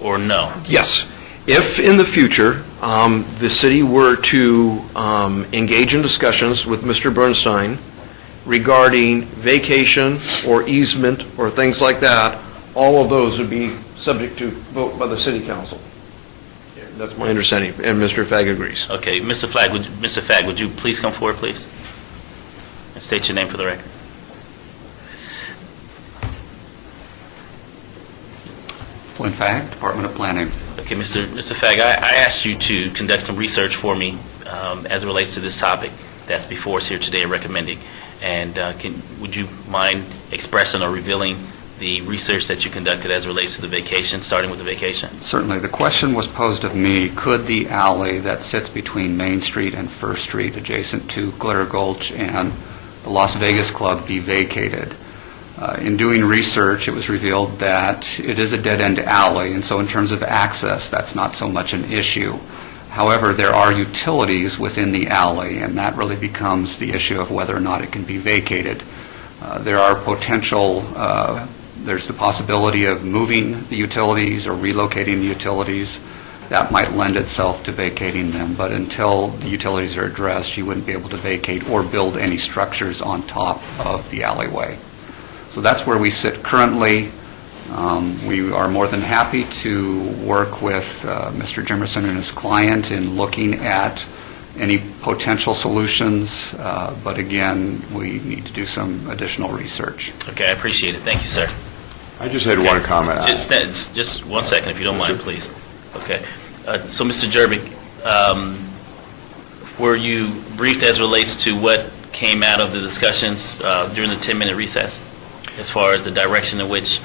or no? Yes. If in the future, the city were to engage in discussions with Mr. Bernstein regarding vacation or easement or things like that, all of those would be subject to vote by the city council. That's my understanding, and Mr. Fagg agrees. Okay, Mr. Fagg, would you please come forward, please? And state your name for the record. Flynn Fagg, Department of Planning. Okay, Mr. Fagg, I asked you to conduct some research for me as it relates to this topic that's before us here today and recommending. And would you mind expressing or revealing the research that you conducted as it relates to the vacation, starting with the vacation? Certainly. The question was posed of me, could the alley that sits between Main Street and First Street, adjacent to Glitter Gulch and the Las Vegas Club, be vacated? In doing research, it was revealed that it is a dead-end alley, and so in terms of access, that's not so much an issue. However, there are utilities within the alley, and that really becomes the issue of whether or not it can be vacated. There are there's the possibility of moving the utilities or relocating the utilities. That might lend itself to vacating them, but until the utilities are addressed, you wouldn't be able to vacate or build any structures on top of the alleyway. So that's where we sit currently. We are more than happy to work with Mr. Jimerson and his client in looking at any potential solutions, but again, we need to do some additional research. Okay, I appreciate it. Thank you, sir. I just had one comment. Just 1 second, if you don't mind, please. Okay. So, Mr. Jerbick, were you briefed as relates to what came out of the discussions during the 10-minute recess, as far as the direction in which,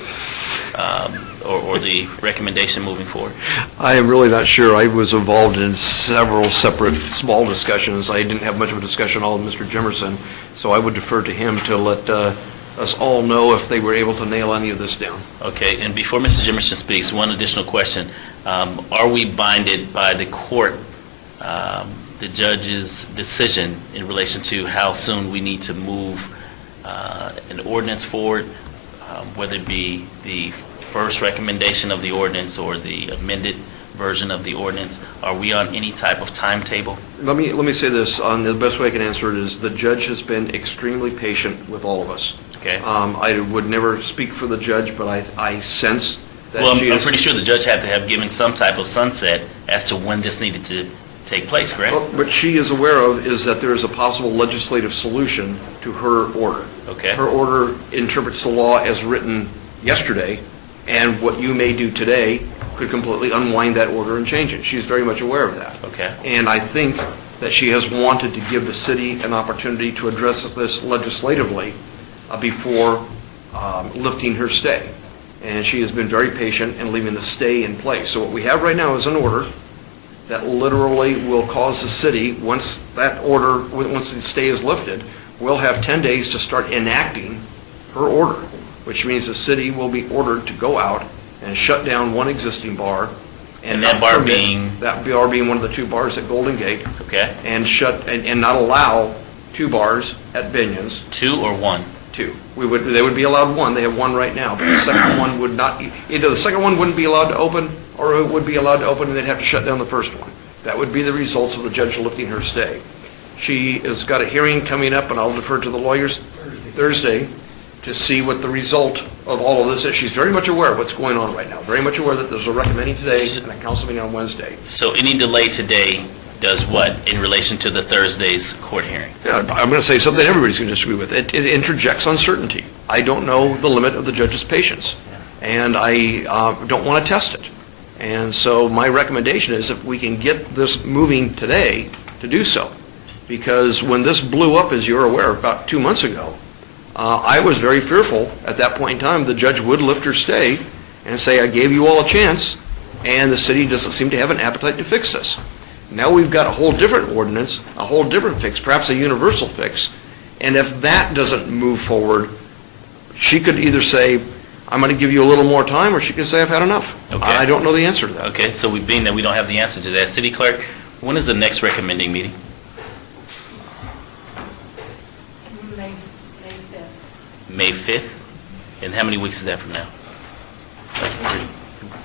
or the recommendation moving forward? I am really not sure. I was involved in several separate small discussions. I didn't have much of a discussion all with Mr. Jimerson, so I would defer to him to let us all know if they were able to nail any of this down. Okay, and before Mr. Jimerson speaks, one additional question. Are we binded by the court the judge's decision in relation to how soon we need to move an ordinance forward, whether it be the first recommendation of the ordinance or the amended version of the ordinance? Are we on any type of timetable? Let me say this, the best way I can answer it is the judge has been extremely patient with all of us. Okay. I would never speak for the judge, but I sense that Well, she I'm is... pretty sure the judge had to have given some type of sunset as to when this needed to take place, correct? Well, what she is aware of is that there is a possible legislative solution to her order. Okay. Her order interprets the law as written yesterday, and what you may do today could completely unwind that order and change it. She's very much aware of that. Okay. And I think that she has wanted to give the city an opportunity to address this legislatively before lifting her stay. And she has been very patient in leaving the stay in place. So what we have right now is an order that literally will cause the city, once the stay is lifted, we'll have 10 days to start enacting her order, which means the city will be ordered to go out and shut down one existing bar. And that bar being? That bar being one of the two bars at Golden Gate. Okay. And and not allow two bars at Binion's. 2 or 1? Two. They would be allowed one. They have one right now, but the second one would not. Either the second one wouldn't be allowed to open, or it would be allowed to open, and they'd have to shut down the first one. That would be the results of the judge lifting her stay. She has got a hearing coming up, and I'll defer to the lawyers Thursday to see what the result of all of this is. She's very much aware of what's going on right now. Very much aware that there's a recommending today and a council meeting on Wednesday. So any delay today does what in relation to the Thursday's court hearing? I'm going to say something everybody's going to disagree with. It interjects uncertainty. I don't know the limit of the judge's patience, and I don't want to test it. And so my recommendation is if we can get this moving today, to do so. Because when this blew up, as you're aware, about 2 months ago, I was very fearful at that point in time the judge would lift her stay and say, I gave you all a chance, and the city doesn't seem to have an appetite to fix this. Now we've got a whole different ordinance, a whole different fix, perhaps a universal fix, and if that doesn't move forward, she could either say, I'm going to give you a little more time, or she could say, I've had enough. Okay. I don't know the answer to that. Okay, so being that we don't have the answer to that, City Clerk, when is the next recommending meeting? May 5th. May 5th? And how many weeks is that from now?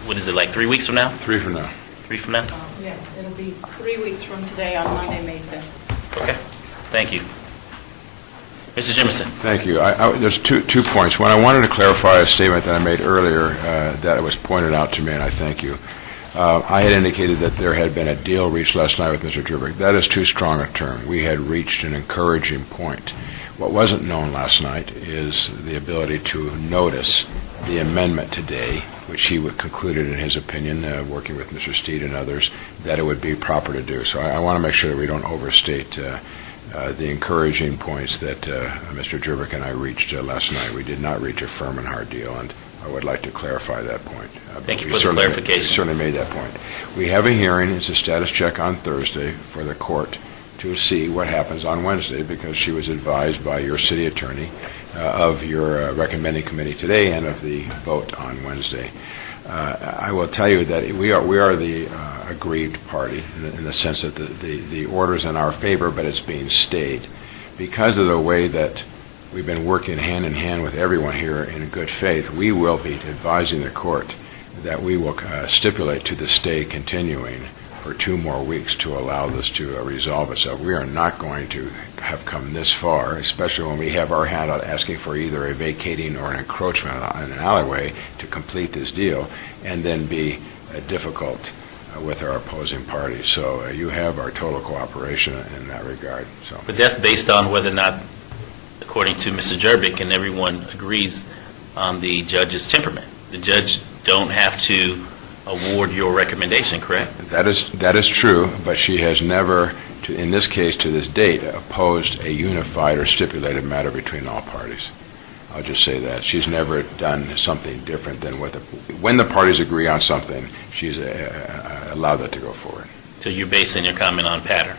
What is it, like 3 weeks from now? 3 from now. 3 from now? Yeah, it'll be 3 weeks from today on Monday, May 5th. Okay, thank you. Mr. Jimerson? Thank you. There's two points. One, I wanted to clarify a statement that I made earlier that was pointed out to me, and I thank you. I had indicated that there had been a deal reached last night with Mr. Jerbick. That is too strong a term. We had reached an encouraging point. What wasn't known last night is the ability to notice the amendment today, which he concluded in his opinion, working with Mr. Steed and others, that it would be proper to do. So I want to make sure that we don't overstate the encouraging points that Mr. Jerbick and I reached last night. We did not reach a firm and hard deal, and I would like to clarify that point. Thank you We for the certainly- clarification. We certainly made that point. We have a hearing, it's a status check on Thursday for the court to see what happens on Wednesday, because she was advised by your city attorney of your recommending committee today and of the vote on Wednesday. I will tell you that we are the aggrieved party in the sense that the order's in our favor, but it's being stayed. Because of the way that we've been working hand in hand with everyone here in good faith, we will be advising the court that we will stipulate to the stay continuing for 2 more weeks to allow this to resolve itself. We are not going to have come this far, especially when we have our hand out asking for either a vacating or an encroachment in an alleyway to complete this deal, and then be difficult with our opposing parties. So you have our total cooperation in that regard. So. But that's based on whether or not, according to Mr. Jerbick, and everyone agrees on the judge's temperament. The judge don't have to award your recommendation, correct? That is true, but she has never, in this case to this date, opposed a unified or stipulated matter between all parties. I'll just say that. She's never done something different than when the parties agree on something, she's allowed that to go forward. So you're basing your comment on pattern?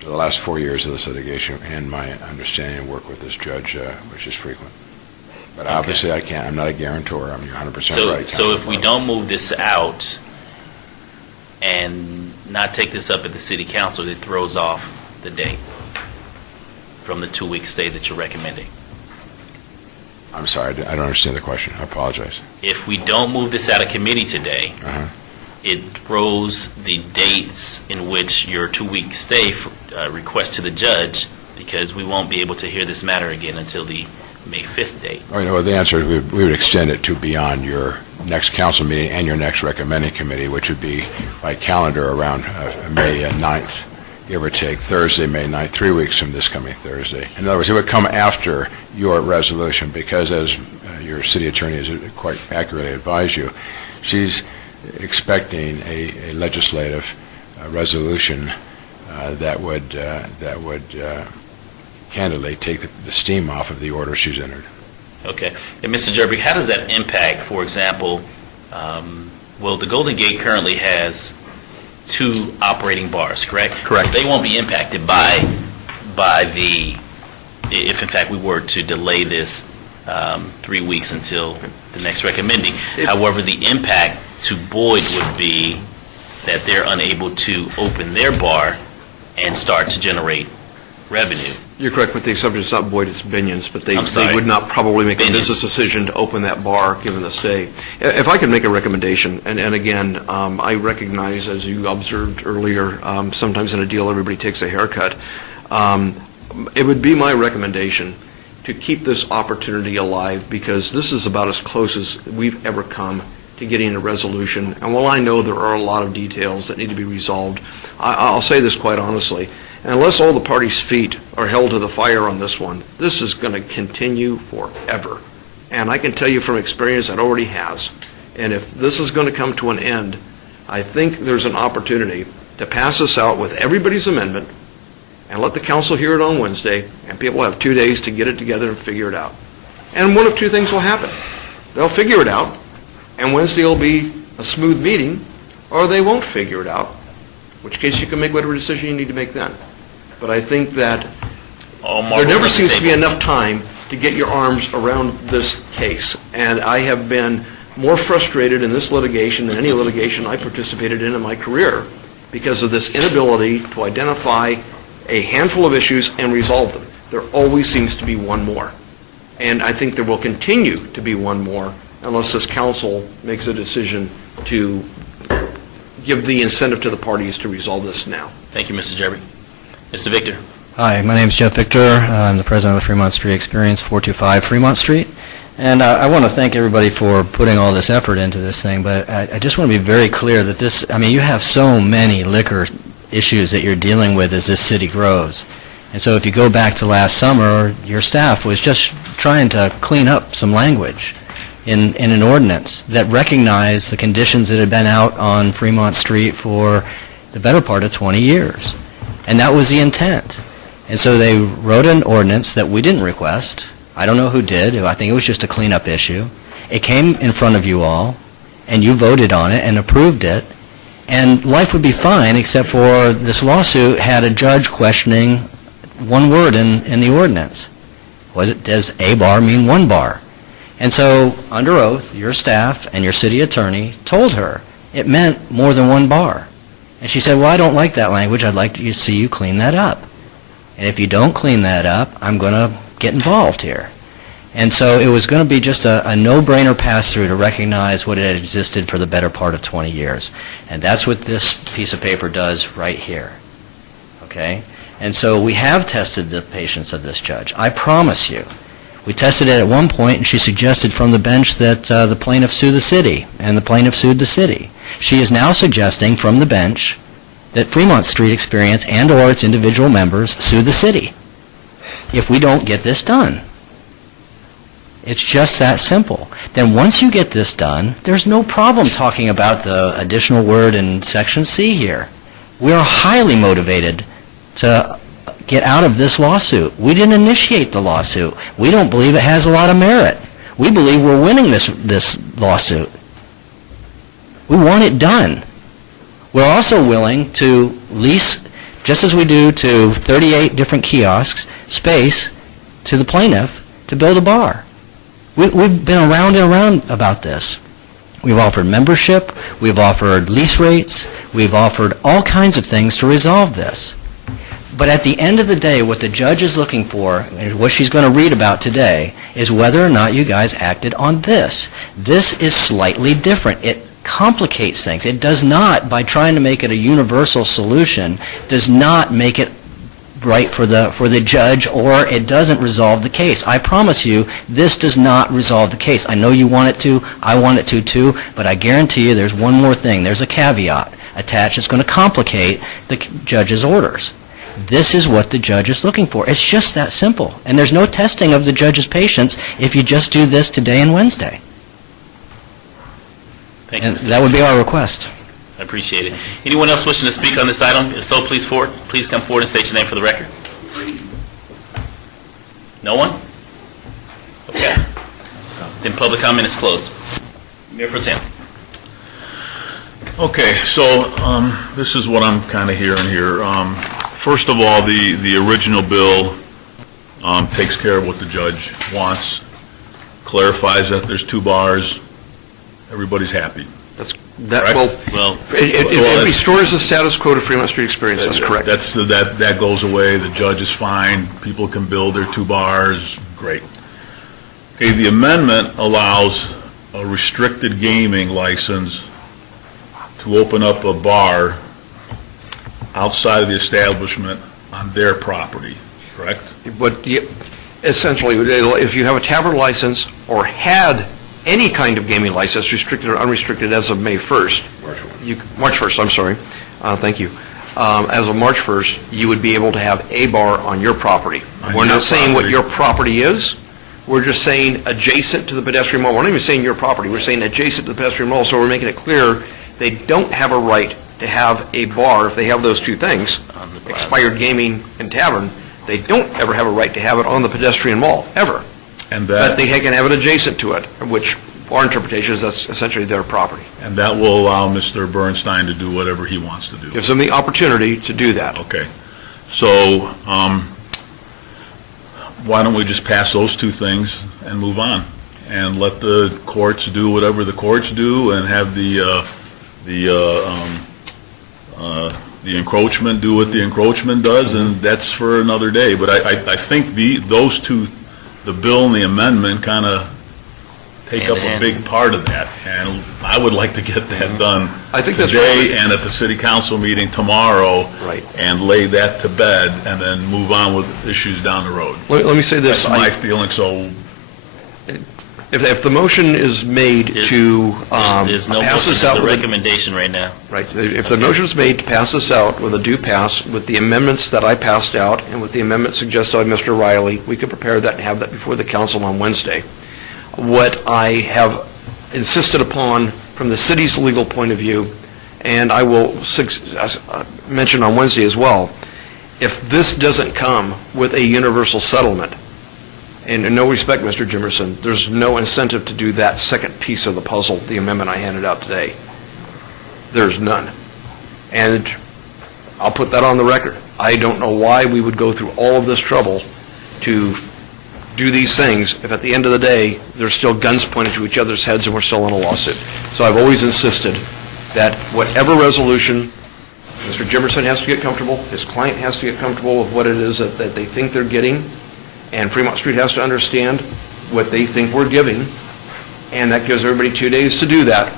For the last 4 years of this litigation and my understanding and work with this judge, which is frequent. But obviously I can't, I'm not a guarantor, I'm 100% right. So if we don't move this out and not take this up at the city council, it throws off the date from the 2-week stay that you're recommending. I'm sorry, I don't understand the question. I apologize. If we don't move this out of committee today, Uh-huh. it throws the dates in which your 2-week stay request to the judge, because we won't be able to hear this matter again until the May 5th date. Oh, no, the answer is we would extend it to beyond your next council meeting and your next recommending committee, which would be by calendar around May 9th, give or take, Thursday, May 9th, 3 weeks from this coming Thursday. In other words, it would come after your resolution, because as your city attorney has quite accurately advised you, she's expecting a legislative resolution that would candidly take the steam off of the order she's entered. Okay. And Mr. Jerby, how does that impact, for example, well, the Golden Gate currently has 2 operating bars, correct? Correct. They won't be impacted by the, if in fact we were to delay this 3 weeks until the next recommending. However, the impact to Boyd would be that they're unable to open their bar and start to generate revenue. You're correct, with the exception it's not Boyd, it's Binion's, but they I'm sorry. would not probably make a Binion's. business decision to open that bar given the stay. If I could make a recommendation, and again, I recognize, as you observed earlier, sometimes in a deal everybody takes a haircut. It would be my recommendation to keep this opportunity alive, because this is about as close as we've ever come to getting a resolution. And while I know there are a lot of details that need to be resolved, I'll say this quite honestly, unless all the parties' feet are held to the fire on this one, this is going to continue forever. And I can tell you from experience that already has. And if this is going to come to an end, I think there's an opportunity to pass this out with everybody's amendment and let the council hear it on Wednesday, and people have 2 days to get it together and figure it out. And one of 2 things will happen. They'll figure it out, and Wednesday will be a smooth meeting, or they won't figure it out, in which case you can make whatever decision you need to make then. But I think that All there marbles never on the seems to be table. enough time to get your arms around this case. And I have been more frustrated in this litigation than any litigation I participated in my career because of this inability to identify a handful of issues and resolve them. There always seems to be one more. And I think there will continue to be one more unless this council makes a decision to give the incentive to the parties to resolve this now. Thank you, Mr. Jerby. Mr. Victor. Hi, my name is Jeff Victor. I'm the president of the Fremont Street Experience, 425 Fremont Street. And I want to thank everybody for putting all this effort into this thing, but I just want to be very clear that this, I mean, you have so many liquor issues that you're dealing with as this city grows. And so if you go back to last summer, your staff was just trying to clean up some language in an ordinance that recognized the conditions that had been out on Fremont Street for the better part of 20 years. And that was the intent. And so they wrote an ordinance that we didn't request. I don't know who did. I think it was just a cleanup issue. It came in front of you all, and you voted on it and approved it, and life would be fine except for this lawsuit had a judge questioning one word in the ordinance. Does a bar mean 1 bar? And so, under oath, your staff and your city attorney told her it meant more than 1 bar. And she said, well, I don't like that language. I'd like to see you clean that up. And if you don't clean that up, I'm going to get involved here. And so it was going to be just a no-brainer pass-through to recognize what had existed for the better part of 20 years. And that's what this piece of paper does right here. Okay? And so we have tested the patience of this judge. I promise you. We tested it at one point, and she suggested from the bench that the plaintiff sue the city, and the plaintiff sued the city. She is now suggesting from the bench that Fremont Street Experience and or its individual members sue the city if we don't get this done. It's just that simple. Then once you get this done, there's no problem talking about the additional word in Section C here. We are highly motivated to get out of this lawsuit. We didn't initiate the lawsuit. We don't believe it has a lot of merit. We believe we're winning this lawsuit. We want it done. We're also willing to lease, just as we do to 38 different kiosks, space to the plaintiff to build a bar. We've been around and around about this. We've offered membership, we've offered lease rates, we've offered all kinds of things to resolve this. But at the end of the day, what the judge is looking for, and what she's going to read about today, is whether or not you guys acted on this. This is slightly different. It complicates things. It does not, by trying to make it a universal solution, does not make it right for the judge, or it doesn't resolve the case. I promise you, this does not resolve the case. I know you want it to, I want it to too, but I guarantee you there's one more thing. There's a caveat attached that's going to complicate the judge's orders. This is what the judge is looking for. It's just that simple. And there's no testing of the judge's patience if you just do this today and Wednesday. Thank you, And Mr. that would be our request. I appreciate it. Anyone else wishing to speak on this item? If so, please come forward and state your name for the record. No one? Okay. Then public comment is closed. Mayor Pro Tem. Okay, so this is what I'm kind of hearing here. First of all, the original bill takes care of what the judge wants, clarifies that there's 2 bars, everybody's happy. It restores the status quo to Fremont Street Experience, that's correct. That goes away, the judge is fine, people can build their 2 bars, great. Okay, the amendment allows a restricted gaming license to open up a bar outside of the establishment on their property, correct? But essentially, if you have a tavern license or had any kind of gaming license, restricted or unrestricted as of May 1st, March 1st, I'm sorry, thank you. As of March 1st, you would be able to have a bar on your property. We're not saying what your property is. We're just saying adjacent to the pedestrian mall. We're not even saying your property. We're saying adjacent to the pedestrian mall, so we're making it clear they don't have a right to have a bar if they have those 2 things, expired gaming and tavern. They don't ever have a right to have it on the pedestrian mall, ever. But they can have it adjacent to it, which our interpretation is that's essentially their property. And that will allow Mr. Bernstein to do whatever he wants to do. Gives them the opportunity to do that. Okay. So why don't we just pass those 2 things and move on? And let the courts do whatever the courts do and have the encroachment do what the encroachment does, and that's for another day. But I think those 2, the bill and the amendment, kind of take up a big part of that, and I would like to get that done today and at the city council meeting tomorrow, and lay that to bed, and then move on with issues down the road. Let me say this. That's my feeling. So if the motion is made to There's no pass motion, this out there's a with recommendation right now. Right. If the motion is made to pass this out with a due pass, with the amendments that I passed out, and with the amendment suggested by Mr. Riley, we could prepare that and have that before the council on Wednesday. What I have insisted upon from the city's legal point of view, and I will mention on Wednesday as well, if this doesn't come with a universal settlement, and in no respect, Mr. Jimerson, there's no incentive to do that second piece of the puzzle, the amendment I handed out today. There's none. And I'll put that on the record. I don't know why we would go through all of this trouble to do these things if at the end of the day, there's still guns pointed to each other's heads and we're still in a lawsuit. So I've always insisted that whatever resolution, Mr. Jimerson has to get comfortable, his client has to get comfortable with what it is that they think they're getting, and Fremont Street has to understand what they think we're giving, and that gives everybody 2 days to do that.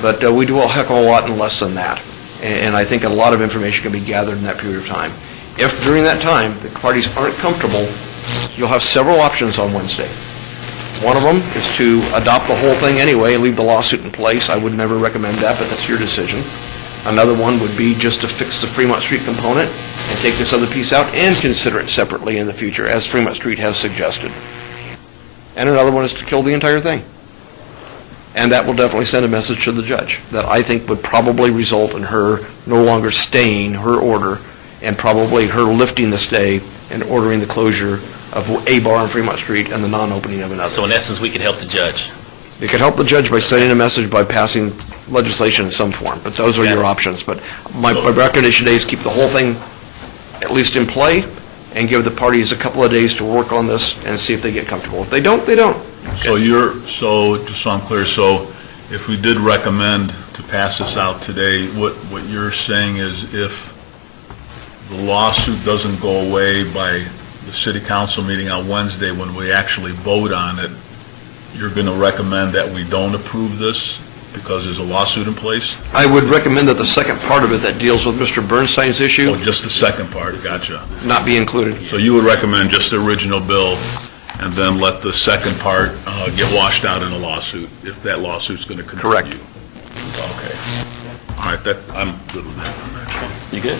But we do a heck of a lot in less than that, and I think a lot of information can be gathered in that period of time. If during that time the parties aren't comfortable, you'll have several options on Wednesday. One of them is to adopt the whole thing anyway and leave the lawsuit in place. I would never recommend that, but that's your decision. Another one would be just to fix the Fremont Street component and take this other piece out and consider it separately in the future, as Fremont Street has suggested. And another one is to kill the entire thing. And that will definitely send a message to the judge that I think would probably result in her no longer staying her order, and probably her lifting the stay and ordering the closure of a bar on Fremont Street and the non-opening of another. So in essence, we could help the judge. You could help the judge by sending a message by passing legislation in some form, but those are your options. But my recommendation today is keep the whole thing at least in play and give the parties a couple of days to work on this and see if they get comfortable. If they don't, they don't. So just so I'm clear, so if we did recommend to pass this out today, what you're saying is if the lawsuit doesn't go away by the city council meeting on Wednesday when we actually vote on it, you're going to recommend that we don't approve this because there's a lawsuit in place? I would recommend that the second part of it that deals with Mr. Bernstein's issue Oh, just the second part, gotcha. not be included. So you would recommend just the original bill and then let the second part get washed out in a lawsuit, if that lawsuit's going to continue? Correct. Okay. All right, I'm good with that. You good?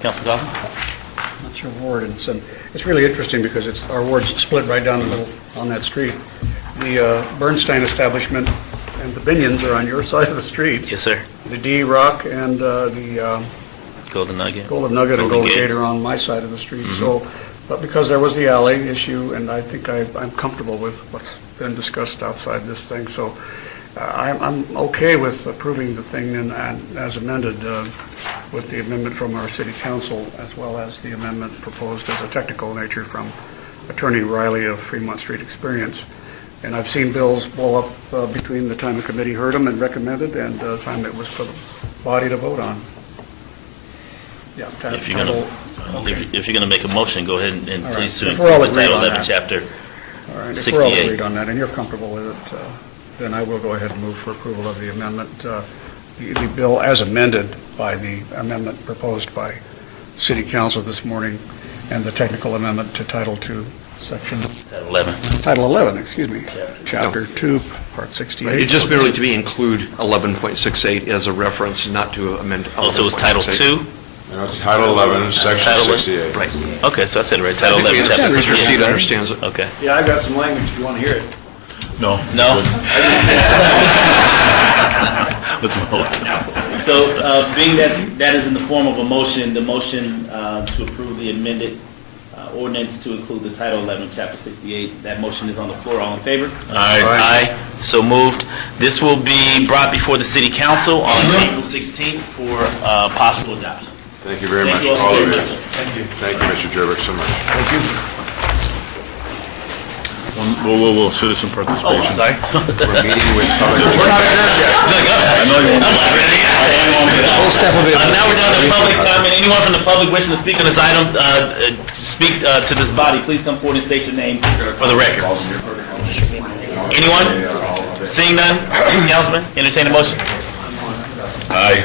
Councilman Goff? That's your ward, and it's really interesting because our ward's split right down the middle on that street. The Bernstein establishment and the Binions are on your side of the street. Yes, sir. The D Rock and the Golden Nugget. Golden Nugget and Golden Golden Gate. Gate are on my side of the street. So, but because there was the alley issue, and I think I'm comfortable with what's been discussed outside this thing, so I'm okay with approving the thing and as amended with the amendment from our city council, as well as the amendment proposed as a technical nature from Attorney Riley of Fremont Street Experience. And I've seen bills blow up between the time the committee heard them and recommended and the time it was for the body to vote on. Yeah, If you're going to make a motion, go ahead and All right. please If we're all include the Title agreed on 11, that. Chapter All right, if we're all 68. agreed on that, and you're comfortable with it, then I will go ahead and move for approval of the amendment, the bill as amended by the amendment proposed by City Council this morning, and the technical amendment to Title II, Section, Title 11. Title 11, excuse me, Chapter 2, Part 68. It just merely to be include 11.68 as a reference, not to amend 11.68. Oh, so it was Title 2? No, it's Title 11, Section Title 11? 68. Right. Okay, so I said it right. Title I think 11, we Chapter understand. Mr. 68. Steed understands it. Okay. Yeah, I've got some language if you want to hear it. No? No? Let's vote. So, being that that is in the form of a motion, the motion to approve the amended ordinance to include the Title 11, Chapter 68, that motion is on the floor. All in favor? Aye. Aye. So moved. This will be brought before the City Council on April 16th for possible adoption. Thank you very Thank much, you all all so of very you. much. Thank you, Mr. Jervik, so much. Whoa, citizen Oh, participation. sorry. We're meeting with public... I know you want Now we're down to public comment. Anyone from the public wishing to speak on this item, speak to this body, please come forward and state your name for the record. Anyone? Seeing none? Councilman, entertain a motion. Aye.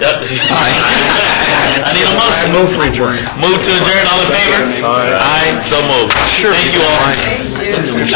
I need a motion. Move for adjournment. Move to adjourn. All in favor? Aye. So moved. Thank you all.